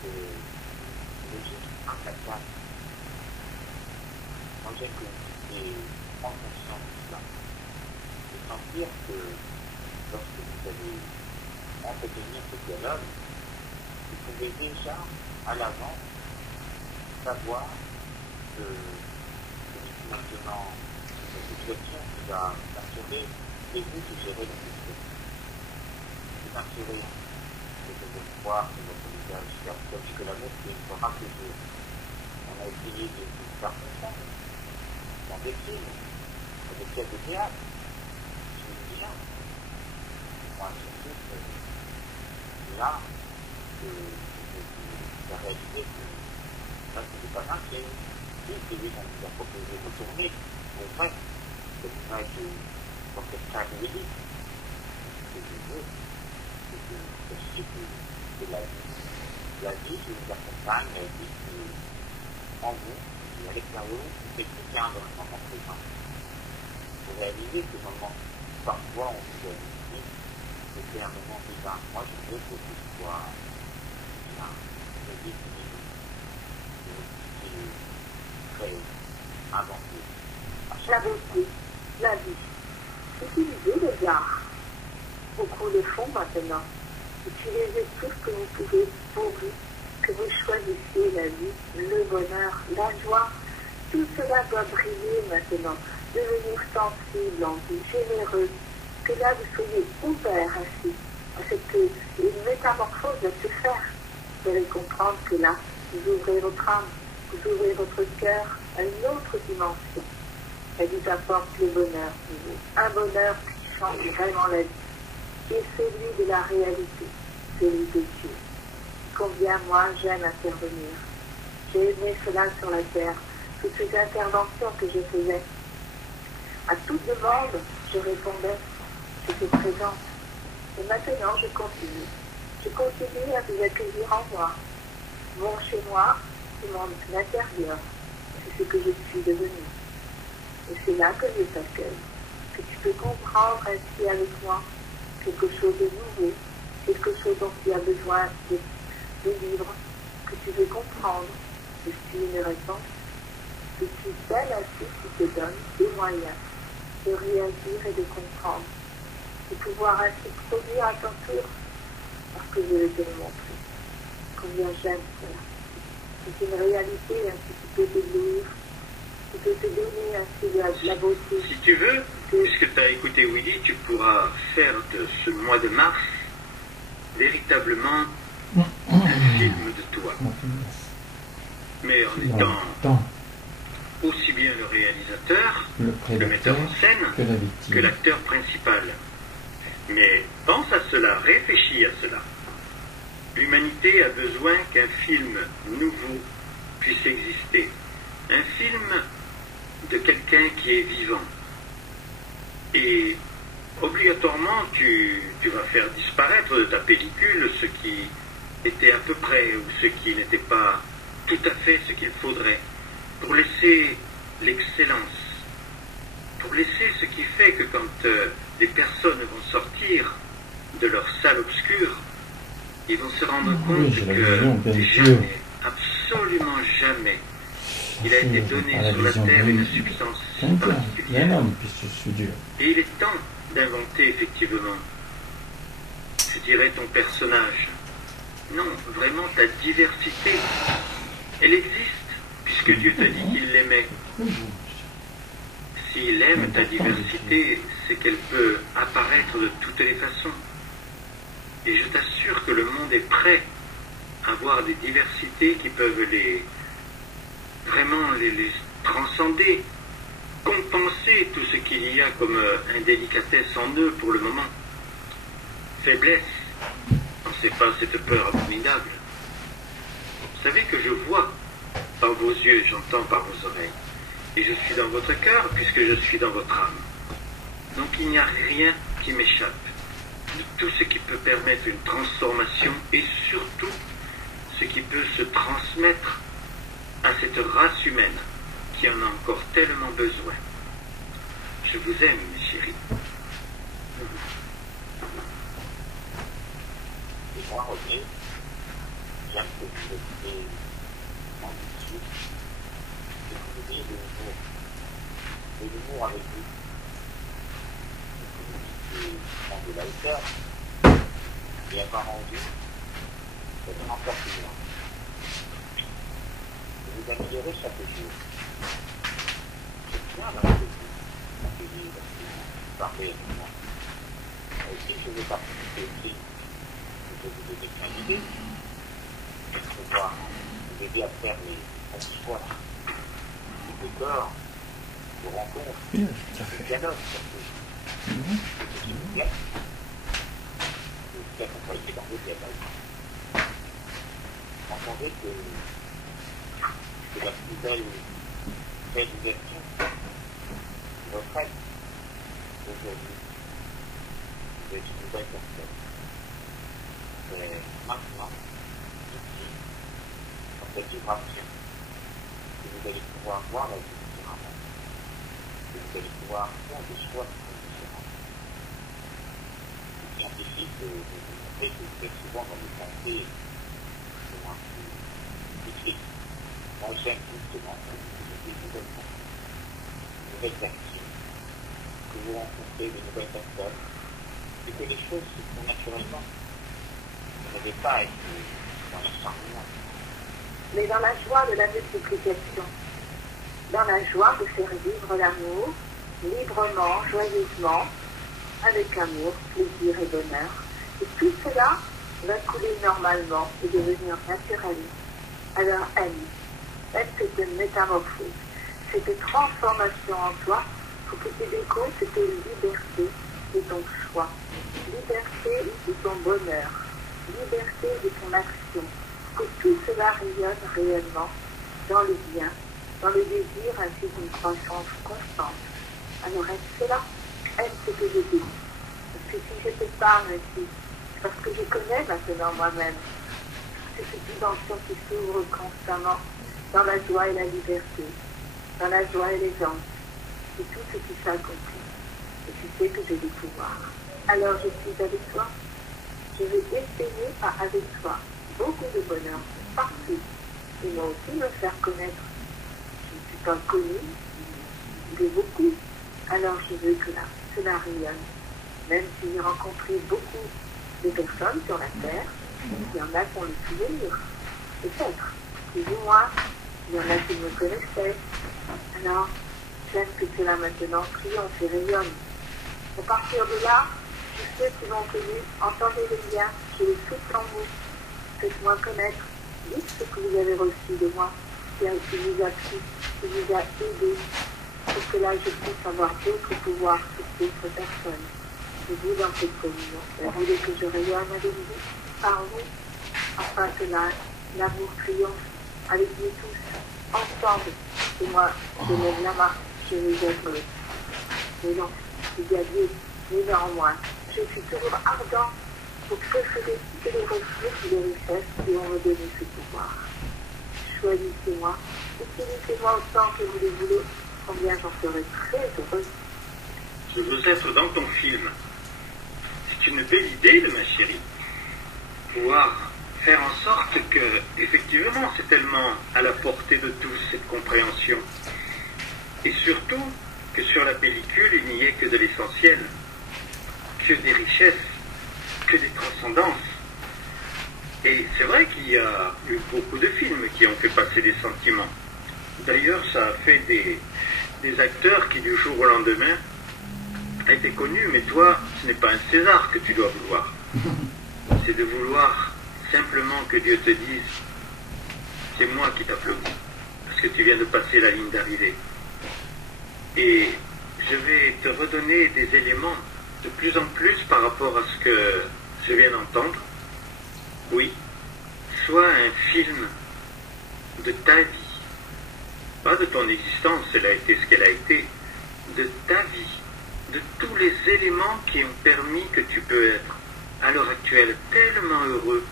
C'est logique implacable. Moi, j'aime que vous puissiez prendre conscience de cela. Et sentir que lorsque vous allez entretenir ce dialogue, vous pouvez déjà à l'avant savoir que c'est maintenant une situation qui va assurer et vous qui gérez la situation. C'est assuré que je veux voir sur votre visage, car tandis que l'amour qui me fera toujours. On a essayé de vous faire comprendre dans des films, dans des pièces de théâtre. Je veux dire, moi je trouve que là, j'ai réalisé que là, ce n'est pas un film. Si c'est lui qu'on vous a proposé de tourner, au fait, c'est l'image de quelqu'un juridique. que je veux, c'est que la vie qui nous accompagne, la vie qui est en vous, qui est à l'extérieur, c'est quelqu'un dans le moment présent. Vous réalisez que le moment, parfois on vous a dit, c'était un moment divin. Moi je veux que ce soit divin, une vie qui est très avancée. La beauté, la vie. Utilisez les arts. Beaucoup le font maintenant. Utilisez tout ce que vous pouvez pourvu que vous choisissiez la vie, le bonheur, la joie. Tout cela doit briller maintenant. Devenir sensible en vous, généreux. Que là vous soyez ouvert ainsi. C'est une métamorphose va se faire. Vous allez comprendre que là, vous ouvrez votre âme, vous ouvrez votre cœur à une autre dimension. Elle vous apporte le bonheur, un bonheur qui change vraiment la vie, qui est celui de la réalité, celui de Dieu. Combien moi j'aime intervenir. J'ai aimé cela sur la terre, toutes ces interventions que je faisais. À toute demande, je répondais, j'étais présente. Et maintenant, je continue. Je continue à vous accueillir en moi. Mon chez moi, c'est mon intérieur. C'est ce que je suis devenue. Et c'est là que je t'accueille, que tu peux comprendre ainsi avec moi quelque chose de nouveau, quelque chose dont tu as besoin de vivre, que tu veux comprendre. Je suis une réponse. Je suis celle ainsi qui te donne des moyens de réagir et de comprendre, de pouvoir ainsi produire à ton tour, parce que je vais te le montrer. Combien j'aime cela. C'est une réalité ainsi qui peut t'éblouir. Tu peux te donner ainsi de la beauté. Si tu veux, puisque tu as écouté Willy, tu pourras faire de ce mois de mars véritablement un film de toi. Mais en étant aussi bien le réalisateur, le metteur en scène, que l'acteur principal. Mais pense à cela, réfléchis à cela. L'humanité a besoin qu'un film nouveau puisse exister. Un film de quelqu'un qui est vivant. Et obligatoirement, tu vas faire disparaître de ta pellicule ce qui était à peu près ou ce qui n'était pas tout à fait ce qu'il faudrait, pour laisser l'excellence, pour laisser ce qui fait que quand les personnes vont sortir de leur salle obscure, ils vont se rendre compte que jamais, absolument jamais, il a été donné sur la terre une substance si particulière. Et il est temps d'inventer effectivement, je dirais, ton personnage. Non, vraiment ta diversité. Elle existe, puisque Dieu t'a dit qu'il l'aimait. S'il aime ta diversité, c'est qu'elle peut apparaître de toutes les façons. Et je t'assure que le monde est prêt à voir des diversités qui peuvent vraiment les transcender, compenser tout ce qu'il y a comme indélicatesse en eux pour le moment. Faiblesse, non, c'est pas cette peur abominable. Vous savez que je vois par vos yeux, j'entends par vos oreilles. Et je suis dans votre cœur puisque je suis dans votre âme. Donc il n'y a rien qui m'échappe de tout ce qui peut permettre une transformation et surtout ce qui peut se transmettre à cette race humaine qui en a encore tellement besoin. Je vous aime, mes chéris. Et moi, René, j'aime que vous êtes ambitieux, que vous ayez de l'humour. Et l'humour avec vous. Que vous puissiez prendre de la hauteur et avoir envie d'être encore plus loin. De vous améliorer chaque jour. C'est bien avec vous, m'accueillir, parce que vous parlez avec moi. Et si je veux participer aussi, je vais vous donner plein d'idées. Pour pouvoir vous aider à faire les bons choix. Les décors, vos rencontres, les dialogues surtout. Ce qui vous plaît. Et aussi accompagner dans vos dialogues. Entendez que c'est la plus belle réalisation de votre être aujourd'hui. d'être une nouvelle personne. C'est maintenant, ici, dans cette vibration, que vous allez pouvoir voir la vie différemment, que vous allez pouvoir faire des choix différents. Les scientifiques vous montrent que vous êtes souvent dans des pensées plus tristes. Moi, j'aime justement que vous ayez des nouvelles pensées, de nouvelles actions, que vous rencontrez de nouvelles personnes, et que les choses se font naturellement. Vous n'avez pas été dans l'acharnement. Mais dans la joie de la multiplication, dans la joie de faire vivre l'amour, librement, joyeusement, avec amour, plaisir et bonheur. Et tout cela va couler normalement et devenir naturel. Alors aime cette métamorphose, cette transformation en toi, pour que tu découvres cette liberté de ton choix, liberté de ton bonheur, liberté de ton action, que tout cela rayonne réellement dans le bien, dans le désir ainsi qu'une croissance constante. Alors aime cela, aime ce que je dis. Parce que si je te parle ainsi, c'est parce que je connais maintenant moi-même. C'est cette dimension qui s'ouvre constamment dans la joie et la liberté, dans la joie et les anges, et tout ce qui s'accomplit. Et tu sais que j'ai du pouvoir. Alors je suis avec toi. Je vais essayer avec toi beaucoup de bonheur partout. Et moi aussi me faire connaître. Je ne suis pas connue de beaucoup. Alors je veux que là, cela rayonne. Même si j'ai rencontré beaucoup de personnes sur la terre, il y en a qui ont le souvenir, peut-être, plus ou moins, il y en a qui me connaissaient. Alors, j'aime que cela maintenant triomphe et rayonne. À partir de là, tous ceux qui m'ont connu, entendez les liens, je les souffle en vous. Faites-moi connaître, dites ce que vous avez reçu de moi, qui vous a plu, qui vous a aidé, pour que là je puisse avoir d'autres pouvoirs sur d'autres personnes. Et vous dans cette communion, vous voulez que je rayonne avec vous, par vous, afin que l'amour triomphe avec nous tous, ensemble. Et moi, je lève la main, je vais être le. Mais non, il y a Dieu, mais néanmoins, je suis toujours ardent pour préférer toutes les ressources et les richesses qui vont me donner ce pouvoir. Choisissez-moi, utilisez-moi autant que vous le voulez, combien j'en serai très heureuse. Je veux être dans ton film. C'est une belle idée, ma chérie. Pouvoir faire en sorte que, effectivement, c'est tellement à la portée de tous cette compréhension. Et surtout, que sur la pellicule, il n'y ait que de l'essentiel, que des richesses, que des transcendances. Et c'est vrai qu'il y a eu beaucoup de films qui ont fait passer des sentiments. D'ailleurs, ça a fait des acteurs qui, du jour au lendemain, étaient connus, mais toi, ce n'est pas un César que tu dois vouloir. C'est de vouloir simplement que Dieu te dise « c'est moi qui t'applaudis, parce que tu viens de passer la ligne d'arrivée. » Et je vais te redonner des éléments de plus en plus par rapport à ce que je viens d'entendre. Oui, soit un film de ta vie, pas de ton existence, elle a été ce qu'elle a été, de ta vie, de tous les éléments qui ont permis que tu peux être, à l'heure actuelle, tellement heureux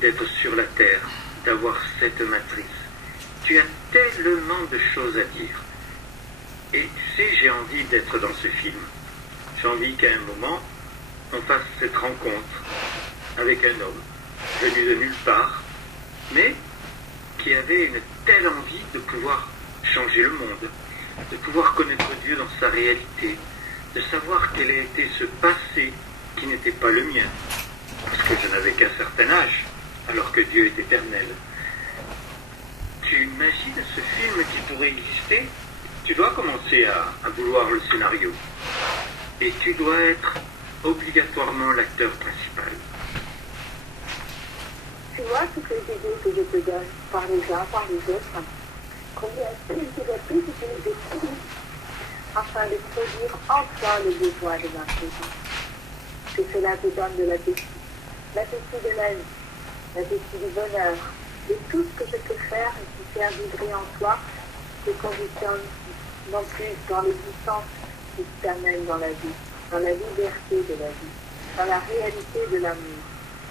d'être sur la terre, d'avoir cette matrice. Tu as tellement de choses à dire. Et tu sais, j'ai envie d'être dans ce film. J'ai envie qu'à un moment, on fasse cette rencontre avec un homme, venu de nulle part, mais qui avait une telle envie de pouvoir changer le monde, de pouvoir connaître Dieu dans sa réalité, de savoir quel a été ce passé qui n'était pas le mien, parce que je n'avais qu'un certain âge, alors que Dieu est éternel. Tu imagines ce film qui pourrait exister? Tu dois commencer à vouloir le scénario. Et tu dois être obligatoirement l'acteur principal. Tu vois toutes les idées que je te donne, par les uns, par les autres, combien tu dois plus utiliser tout, afin de produire en toi le besoin de ma présence. Que cela te donne de l'appétit de la vie, l'appétit du bonheur, de tout ce que je peux faire et qui fait vibrer en toi, te conditionne non plus dans l'existence, mais qui t'amène dans la vie. dans la liberté de la vie, dans la réalité de l'amour.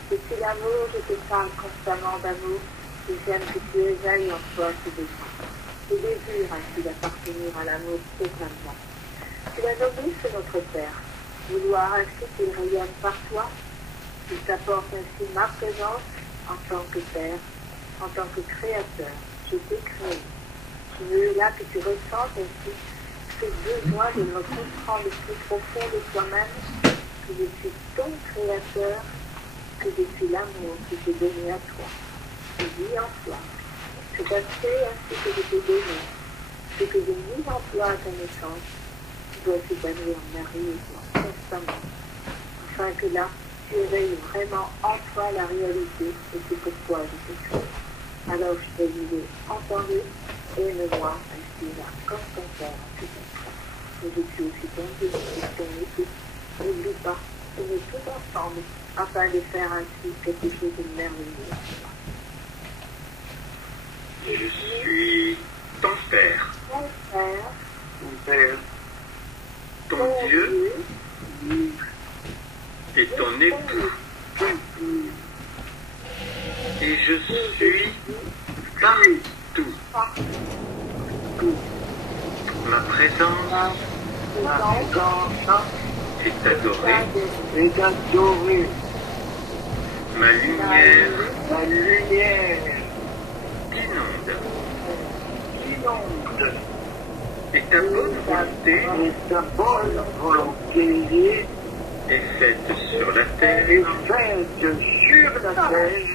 Depuis l'amour, je te parle constamment d'amour, et j'aime que tu éveilles en toi ce désir. Ce désir ainsi d'appartenir à l'amour totalement. Tu l'as nommé, c'est notre Père. Vouloir ainsi qu'il rayonne par toi, il t'apporte ainsi ma présence en tant que Père, en tant que Créateur. Je t'ai créé. Je veux là que tu ressentes ainsi ce besoin de me comprendre le plus profond de toi-même, que je suis ton Créateur, que je suis l'amour que j'ai donné à toi. Je vis en toi. Cet aspect ainsi que je t'ai donné, ce que j'ai mis en toi à ta naissance, doit s'épanouir merveilleusement, constamment, afin que là, tu éveilles vraiment en toi la réalité, et c'est pourquoi je t'ai créé. Alors je te disais, entends-le, et aime-moi ainsi là, comme ton Père a pu t'être. Et je suis aussi ton Dieu, et ton époux. N'oublie pas, on est tous ensemble, afin de faire ainsi quelque chose de merveilleux. Je suis ton Père, Mon Père, Mon Père, ton Dieu et ton époux. Et je suis partout. Ma présence est adorée. est adoré, Ma lumière la lumière inonde. Et ta bonne volonté et ta bonne volonté est faite sur la terre est faite sur la terre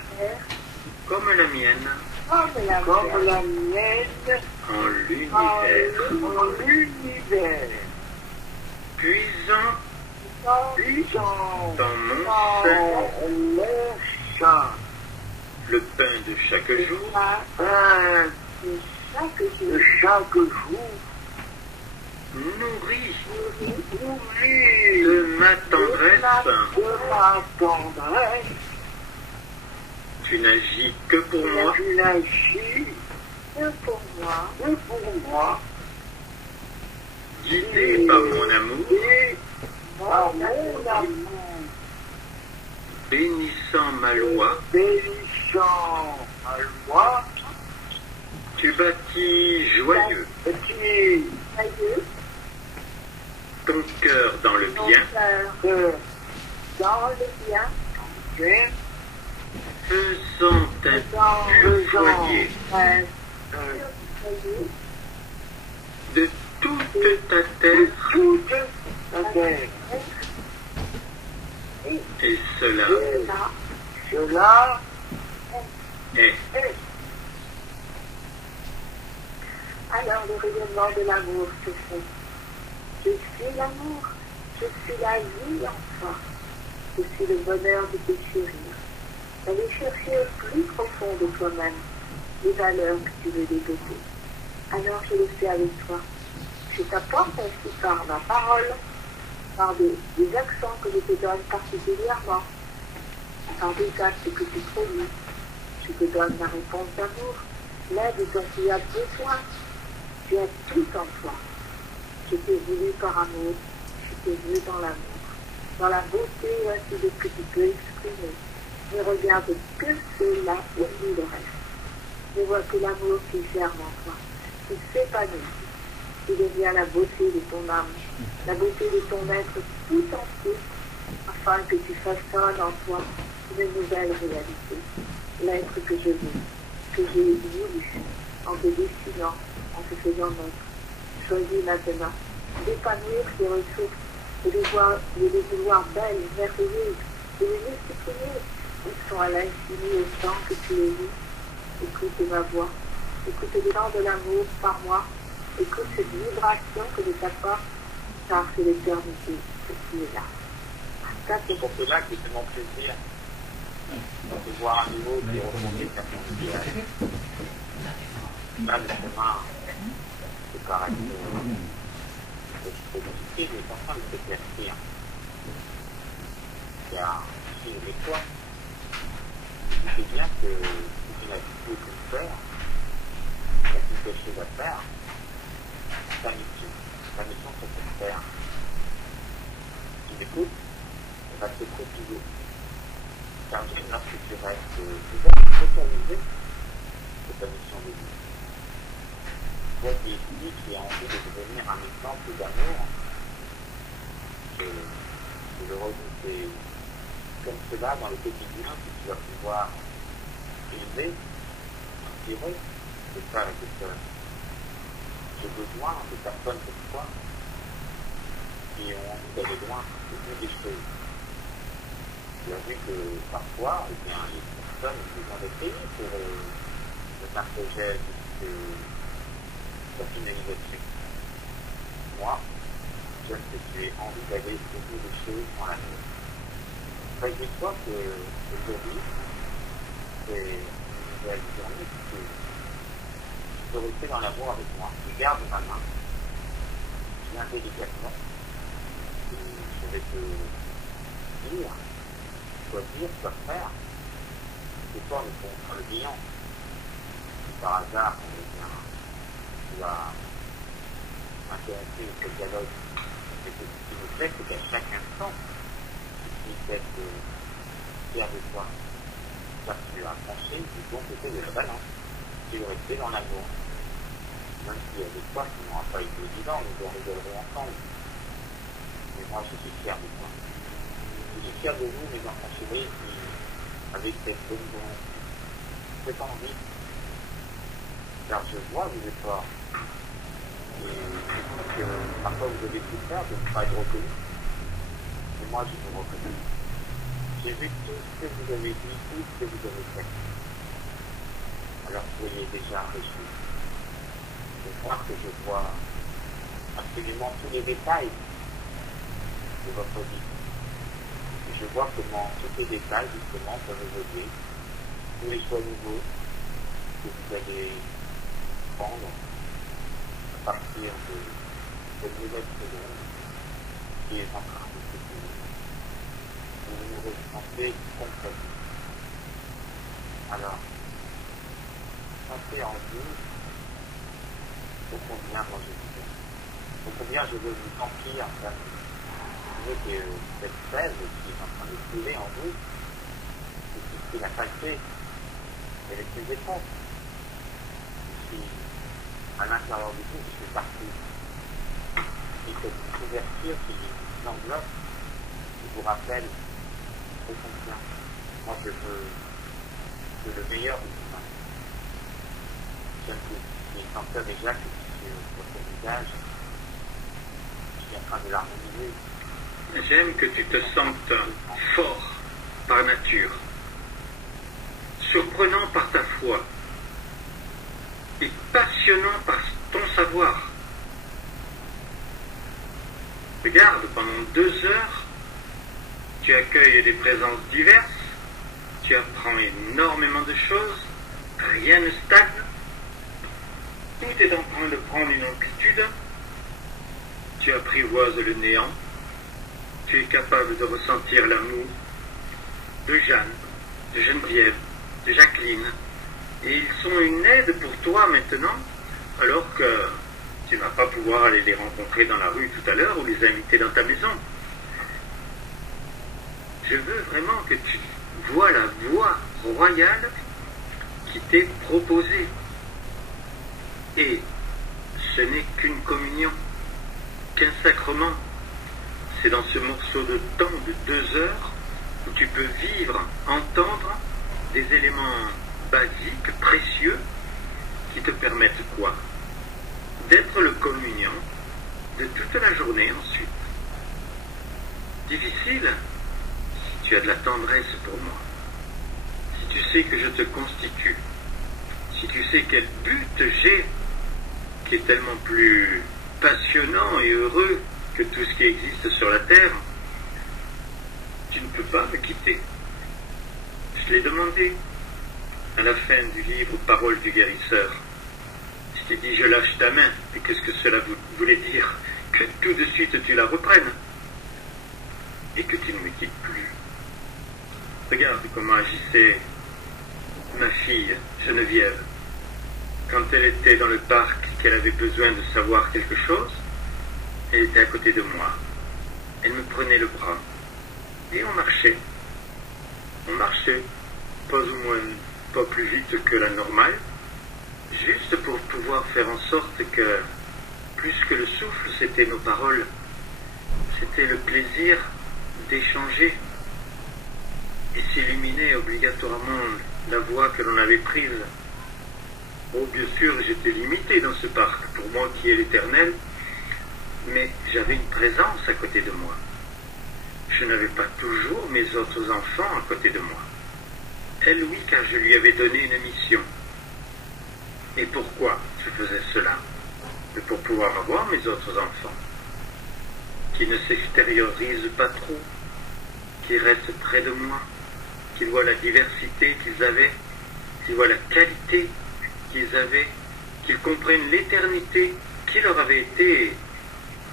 comme la mienne comme la mienne en l'univers. en l'univers. Puisant Puissant dans mon sein dans mon sein, le pain de chaque jour, pain de chaque jour, nourri nourri de ma tendresse. de ma tendresse, Tu n'agis que pour moi, tu n'agis que pour moi, que pour moi, guidé par mon amour, et par mon amour, bénissant ma loi. bénissant ma loi, Tu bâtis joyeux qui joyeux, ton cœur dans le ton bien, cœur dans le bien, fait faisant un pur foyer joyeux, de toute ta terre, toute la terre. et cela là, Cela est. est alors le rayonnement de l'amour se fait. Je suis l'amour, je suis la vie en toi, je suis le bonheur de te chérir. D'aller chercher au plus profond de toi-même les valeurs que tu veux développer. Alors je le fais avec toi. Je t'apporte ainsi par ma parole, par des accents que je te donne particulièrement, par des actes que tu produis. Je te donne ma réponse d'amour, l'aide dont tu as besoin. Tu as tout en toi. Je t'ai voulu par amour, je t'ai vu dans l'amour, dans la beauté ainsi de ce que tu peux exprimer. Ne regarde que cela et oublie le reste. Je vois que l'amour qui germe en toi, qui s'épanouit, qui devient la beauté de ton âme, la beauté de ton être tout entier, afin que tu façonnes en toi une nouvelle réalité, l'être que je veux, que j'ai voulu, en te dessinant, en te faisant naître. Choisis maintenant d'épanouir tes ressources et de les vouloir belles, merveilleuses, de les multiplier. Ils sont à l'infini autant que tu les vis. Écoute ma voix, écoute le chant de l'amour par moi, écoute cette vibration que je t'apporte, car c'est l'éternité que tu es là. c'est pour cela que c'est mon plaisir de voir à nouveau qui remonter ta confiance. Là, le chemin de caractère positif est en train de s'éclaircir. Car si je vais toi, tu sais bien que tu n'as plus que faire, tu n'as plus quelque chose à faire. Ta mission sur cette terre, t'écoute, va te toujours. Car j'aime lorsque tu restes pouvoir focaliser sur ta mission de vie. Toi qui étudies, qui as envie de devenir un exemple d'amour, je le redis, c'est comme cela dans le quotidien que tu vas pouvoir élever, inspirer des frères et des sœurs. J'ai besoin de personnes comme toi qui ont envie d'aller loin au bout des choses. Tu as vu que parfois, eh bien, les personnes ont besoin d'être payées pour un projet de sa finalisation. Moi, j'aime que tu aies envie d'aller au bout des choses dans l'amour. Dis-toi que aujourd'hui, c'est une nouvelle journée que tu peux rester dans l'amour avec moi. Tu gardes ma main, bien délicatement, et je vais te dire, quoi faire, c'est toi le client. Si par hasard, tu vas intéresser notre dialogue, et que ce qui me plaît, c'est qu'à chaque instant, qui fait fier de toi, car tu as penché du bon côté de la balance, tu veux rester dans l'amour. Même s'il y a des fois qui n'aura pas été évident, nous en rigolerons ensemble. Mais moi, je suis fier de toi. Je suis fier de vous, mes enfants chéris, qui, avec cette bonne volonté, cette envie, car je vois vos efforts. Et que parfois vous avez souffert de ne pas être reconnu. Et moi, je vous reconnais. J'ai vu tout ce que vous avez dit, tout ce que vous avez fait. Alors soyez déjà réjouis. Je crois que je vois absolument tous les détails de votre vie. Et je vois comment tous ces détails, justement, peuvent évoluer. Tous les choix nouveaux que vous allez prendre à partir de cette nouvelle seconde qui est en train de se finir. Vous nous ressentez complètement. Alors, sentez en vous au combien moi je vous aime. Au combien je veux vous sentir en fait. Je veux que cette sève qui est en train de couler en vous, et qui la sacrée, elle est plus épaisse. Ici, à l'intérieur de vous, je suis partout. Et cette couverture qui vous enveloppe, qui vous rappelle au combien moi je veux le meilleur de vous-même. J'aime que les senteurs déjà que sur votre visage, je suis en train de l'harmoniser. J'aime que tu te sentes fort par nature, surprenant par ta foi et passionnant par ton savoir. Regarde, pendant 2 heures, tu accueilles des présences diverses, tu apprends énormément de choses, rien ne stagne, tout est en train de prendre une amplitude, tu apprivoises le néant, tu es capable de ressentir l'amour de Jeanne, de Geneviève, de Jacqueline, et ils sont une aide pour toi maintenant, alors que tu ne vas pas pouvoir aller les rencontrer dans la rue tout à l'heure ou les inviter dans ta maison. Je veux vraiment que tu vois la voie royale qui t'est proposée. Et ce n'est qu'une communion, qu'un sacrement. C'est dans ce morceau de temps de 2 heures où tu peux vivre, entendre des éléments basiques, précieux, qui te permettent quoi? D'être le communion de toute la journée ensuite. Difficile si tu as de la tendresse pour moi, si tu sais que je te constitue, si tu sais quel but j'ai, qui est tellement plus passionnant et heureux que tout ce qui existe sur la terre, tu ne peux pas me quitter. Je l'ai demandé à la fin du livre Paroles du guérisseur. Je t'ai dit, je lâche ta main, et qu'est-ce que cela voulait dire? Que tout de suite tu la reprennes, et que tu ne me quittes plus. Regarde comment agissait ma fille, Geneviève, quand elle était dans le parc, qu'elle avait besoin de savoir quelque chose, elle était à côté de moi. elle me prenait le bras et on marchait. On marchait pas plus vite que la normale, juste pour pouvoir faire en sorte que, plus que le souffle, c'était nos paroles, c'était le plaisir d'échanger et s'illuminer obligatoirement la voie que l'on avait prise. Bon, bien sûr, j'étais limité dans ce parc, pour moi qui est l'Éternel, mais j'avais une présence à côté de moi. Je n'avais pas toujours mes autres enfants à côté de moi. Elle, oui, car je lui avais donné une mission. Et pourquoi je faisais cela? Mais pour pouvoir avoir mes autres enfants, qui ne s'extériorisent pas trop, qui restent près de moi, qui voient la diversité qu'ils avaient, qui voient la qualité qu'ils avaient, qu'ils comprennent l'éternité qui leur avait été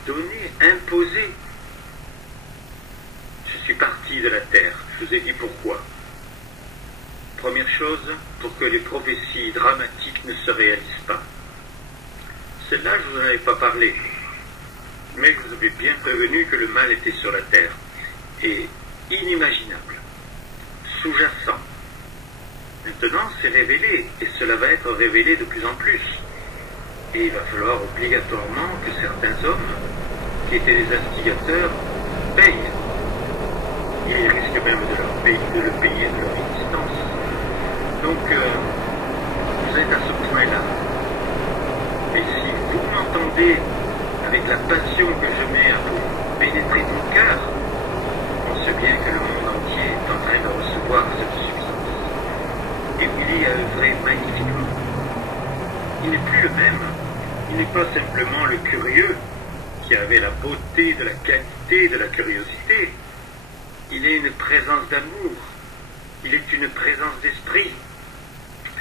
donnée, imposée. Je suis parti de la terre, je vous ai dit pourquoi. Première chose, pour que les prophéties dramatiques ne se réalisent pas. Celle-là, je vous en avais pas parlé. Mais je vous avais bien prévenu que le mal était sur la terre. Et inimaginable. Sous-jacent. Maintenant, c'est révélé. Et cela va être révélé de plus en plus. Et il va falloir obligatoirement que certains hommes, qui étaient les instigateurs, payent. Ils risquent même de le payer de leur existence. Donc, vous êtes à ce point-là. Et si vous m'entendez avec la passion que je mets à vous pénétrer mon cœur, on sait bien que le monde entier est en train de recevoir cette substance. Et Willy a œuvré magnifiquement. Il n'est plus le même. Il n'est pas simplement le curieux qui avait la beauté de la qualité de la curiosité. Il est une présence d'amour. Il est une présence d'esprit.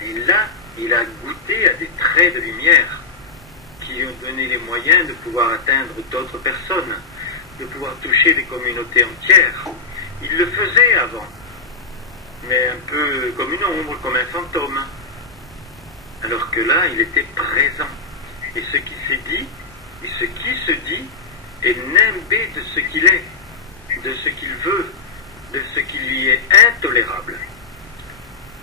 Et là, il a goûté à des traits de lumière qui lui ont donné les moyens de pouvoir atteindre d'autres personnes, de pouvoir toucher des communautés entières. Il le faisait avant, mais un peu comme une ombre, comme un fantôme. Alors que là, il était présent. Et ce qui s'est dit, et ce qui se dit, est nimbé de ce qu'il est, de ce qu'il veut, de ce qui lui est intolérable.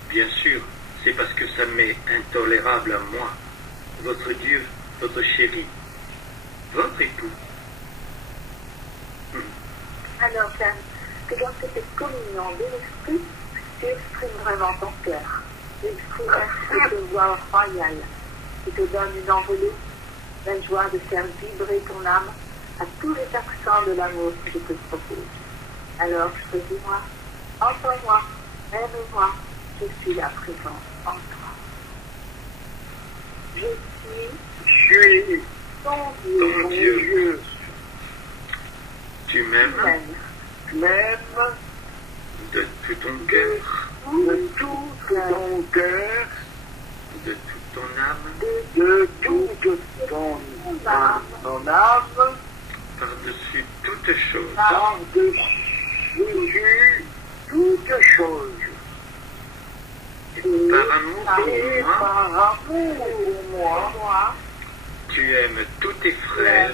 Bien sûr, c'est parce que ça m'est intolérable à moi, votre Dieu, votre chéri, votre époux. Alors, Jeanne, que dans cette communion de l'esprit, tu exprimes vraiment ton cœur. Tu exprimes cette voix royale qui te donne une envolée, la joie de faire vibrer ton âme à tous les accents de l'amour que je te propose. Alors, choisis-moi, entends-moi, aime-moi, je suis la présence en toi. Je suis Ton Dieu. Tu m'aimes de tout ton cœur, de tout ton cœur, de toute ton âme, de toute ton âme, par-dessus toute chose. par-dessus toute chose. Par amour pour moi, tu aimes tous tes frères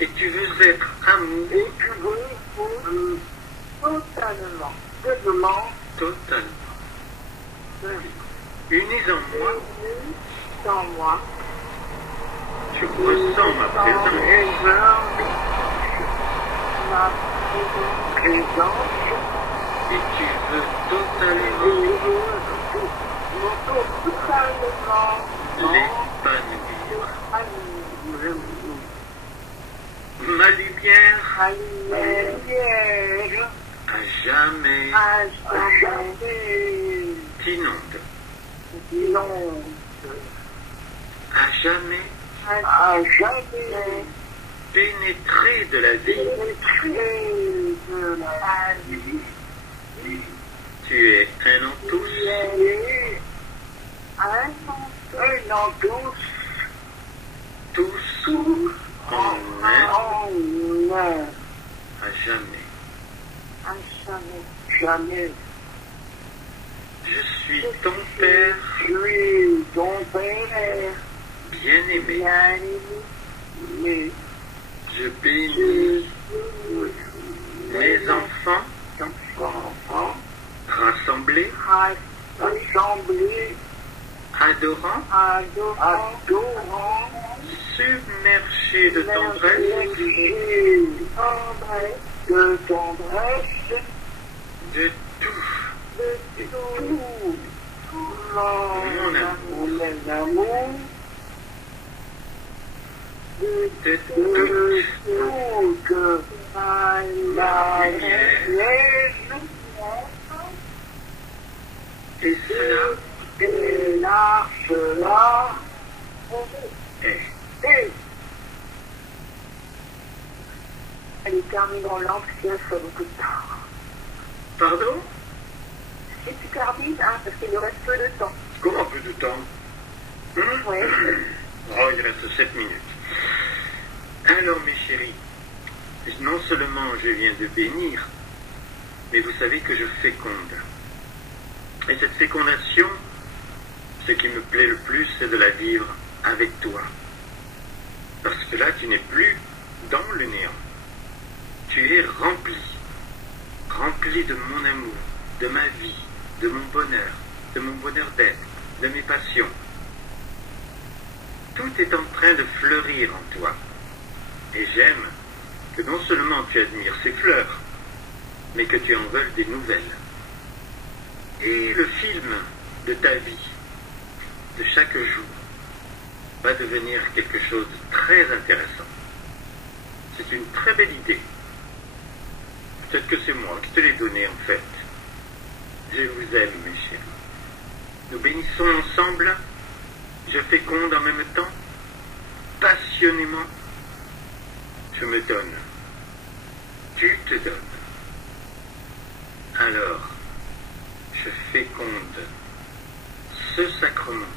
et tu veux être amour totalement, unis en moi. dans moi, Tu ressens ma présence et tu veux totalement l'épanouir. Ma lumière à jamais t'inonde. À jamais pénétrer de la vie. Tu es un en tous. Tous en un. À jamais. Je suis ton Père, bien-aimé, Je bénis mes enfants rassemblés, adorants, submergés de tendresse, de tout mon amour, de toute ma lumière, et cela est. Elle est terminant l'anxieux sur beaucoup de temps. Pardon? Si tu termines, hein, parce qu'il nous reste peu de temps. Comment peu de temps? Oui. Oh, il reste 7 minutes. Alors, mes chéris, non seulement je viens de bénir, mais vous savez que je féconde. Et cette fécondation, ce qui me plaît le plus, c'est de la vivre avec toi. Parce que là, tu n'es plus dans le néant. Tu es rempli de mon amour, de ma vie, de mon bonheur d'être, de mes passions. Tout est en train de fleurir en toi. Et j'aime que non seulement tu admires ces fleurs, mais que tu en veuilles des nouvelles. Et le film de ta vie, de chaque jour, va devenir quelque chose de très intéressant. C'est une très belle idée. Peut-être que c'est moi qui te l'ai donnée en fait. Je vous aime, mes chéris. Nous bénissons ensemble. Je féconde en même temps. Passionnément. Je me donne. Tu te donnes. Alors, je féconde ce sacrement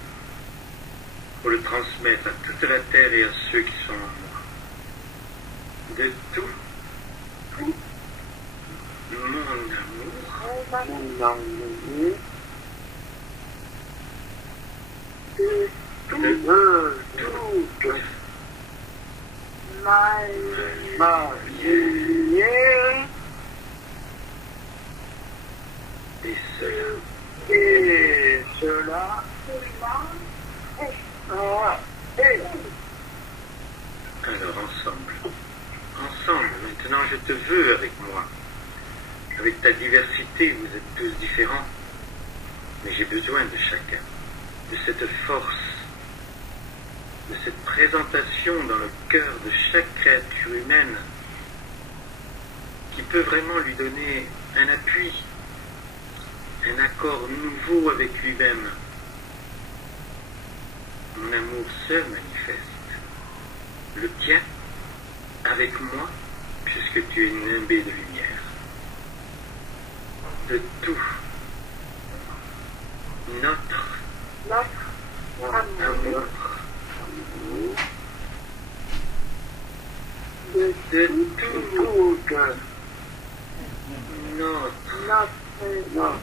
pour le transmettre à toute la terre et à ceux qui sont en moi. De tout mon amour, de toute ma lumière, et cela, alors ensemble, maintenant je te veux avec moi. Avec ta diversité, vous êtes tous différents, mais j'ai besoin de chacun, de cette force, de cette présentation dans le cœur de chaque créature humaine qui peut vraiment lui donner un appui, un accord nouveau avec lui-même. Mon amour se manifeste, le tien avec moi, puisque tu es nimbé de lumière. De tout notre amour, de toute notre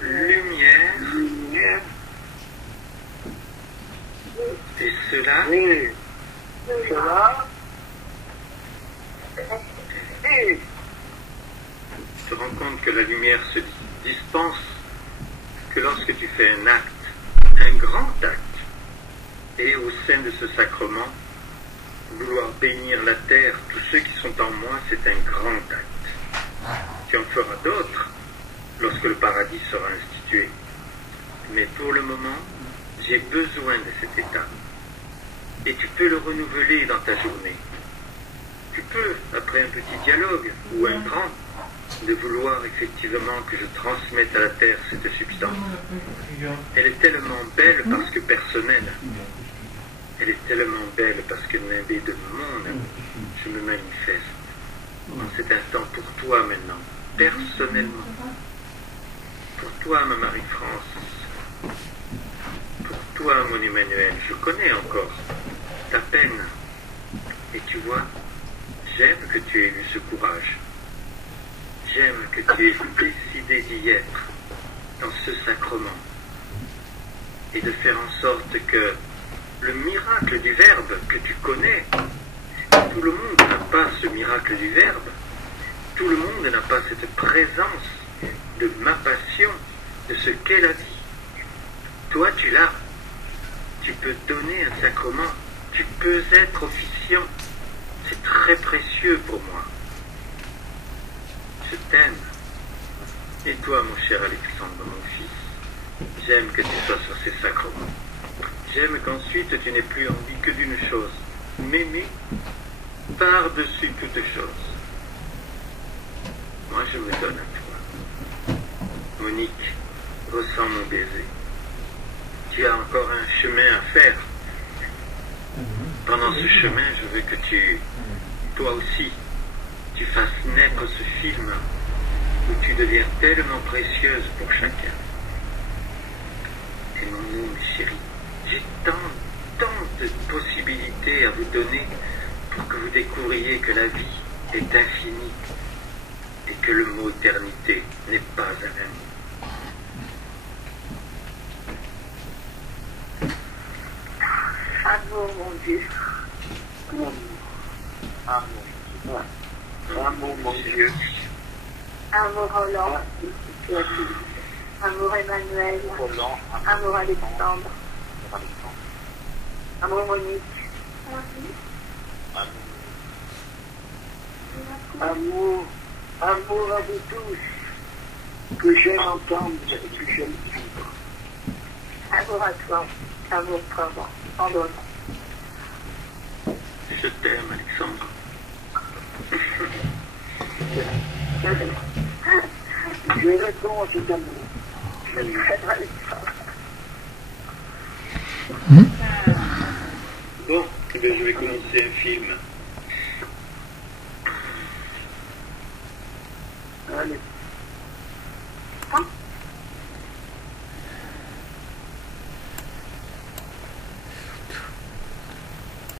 lumière, et cela tu te rends compte que la lumière se dispense que lorsque tu fais un acte, un grand acte, et au sein de ce sacrement, vouloir bénir la terre, tous ceux qui sont en moi, c'est un grand acte. Tu en feras d'autres lorsque le paradis sera institué. Mais pour le moment, j'ai besoin de cet état. Et tu peux le renouveler dans ta journée. Tu peux, après un petit dialogue ou un grand, de vouloir effectivement que je transmette à la terre cette substance. Elle est tellement belle parce que personnelle. Elle est tellement belle parce que nimbée de mon amour, je me manifeste en cet instant pour toi maintenant, personnellement. Pour toi, ma Marie-France. Pour toi, mon Emmanuel. Je connais encore ta peine. Et tu vois, j'aime que tu aies eu ce courage. J'aime que tu aies décidé d'y être dans ce sacrement et de faire en sorte que le miracle du Verbe que tu connais. Tout le monde n'a pas ce miracle du Verbe. Tout le monde n'a pas cette présence de ma passion, de ce qu'est la vie. Toi, tu l'as. Tu peux donner un sacrement. Tu peux être officiant. C'est très précieux pour moi. Je t'aime. Et toi, mon cher Alexandre, mon fils, j'aime que tu sois sur ces sacrements. J'aime qu'ensuite tu n'aies plus envie que d'une chose, m'aimer par-dessus toute chose. Moi, je me donne à toi. Monique, ressens mon baiser. Tu as encore un chemin à faire. Pendant ce chemin, je veux que toi aussi, tu fasses naître ce film où tu deviens tellement précieuse pour chacun. Aimons-nous, mes chéris. J'ai tant de possibilités à vous donner pour que vous découvriez que la vie est infinie et que le mot éternité n'est pas un mot. Amour, mon Dieu. Amour, mon Dieu. Amour Roland. Amour Emmanuel. Amour Alexandre. Amour Monique. Amour à vous tous, que j'aime entendre et que j'aime vivre. Amour à toi. Amour vraiment. En donnant. Je t'aime, Alexandre. Je réponds à cet amour. Je t'aime, Alexandre. Bon, eh bien, je vais commencer un film.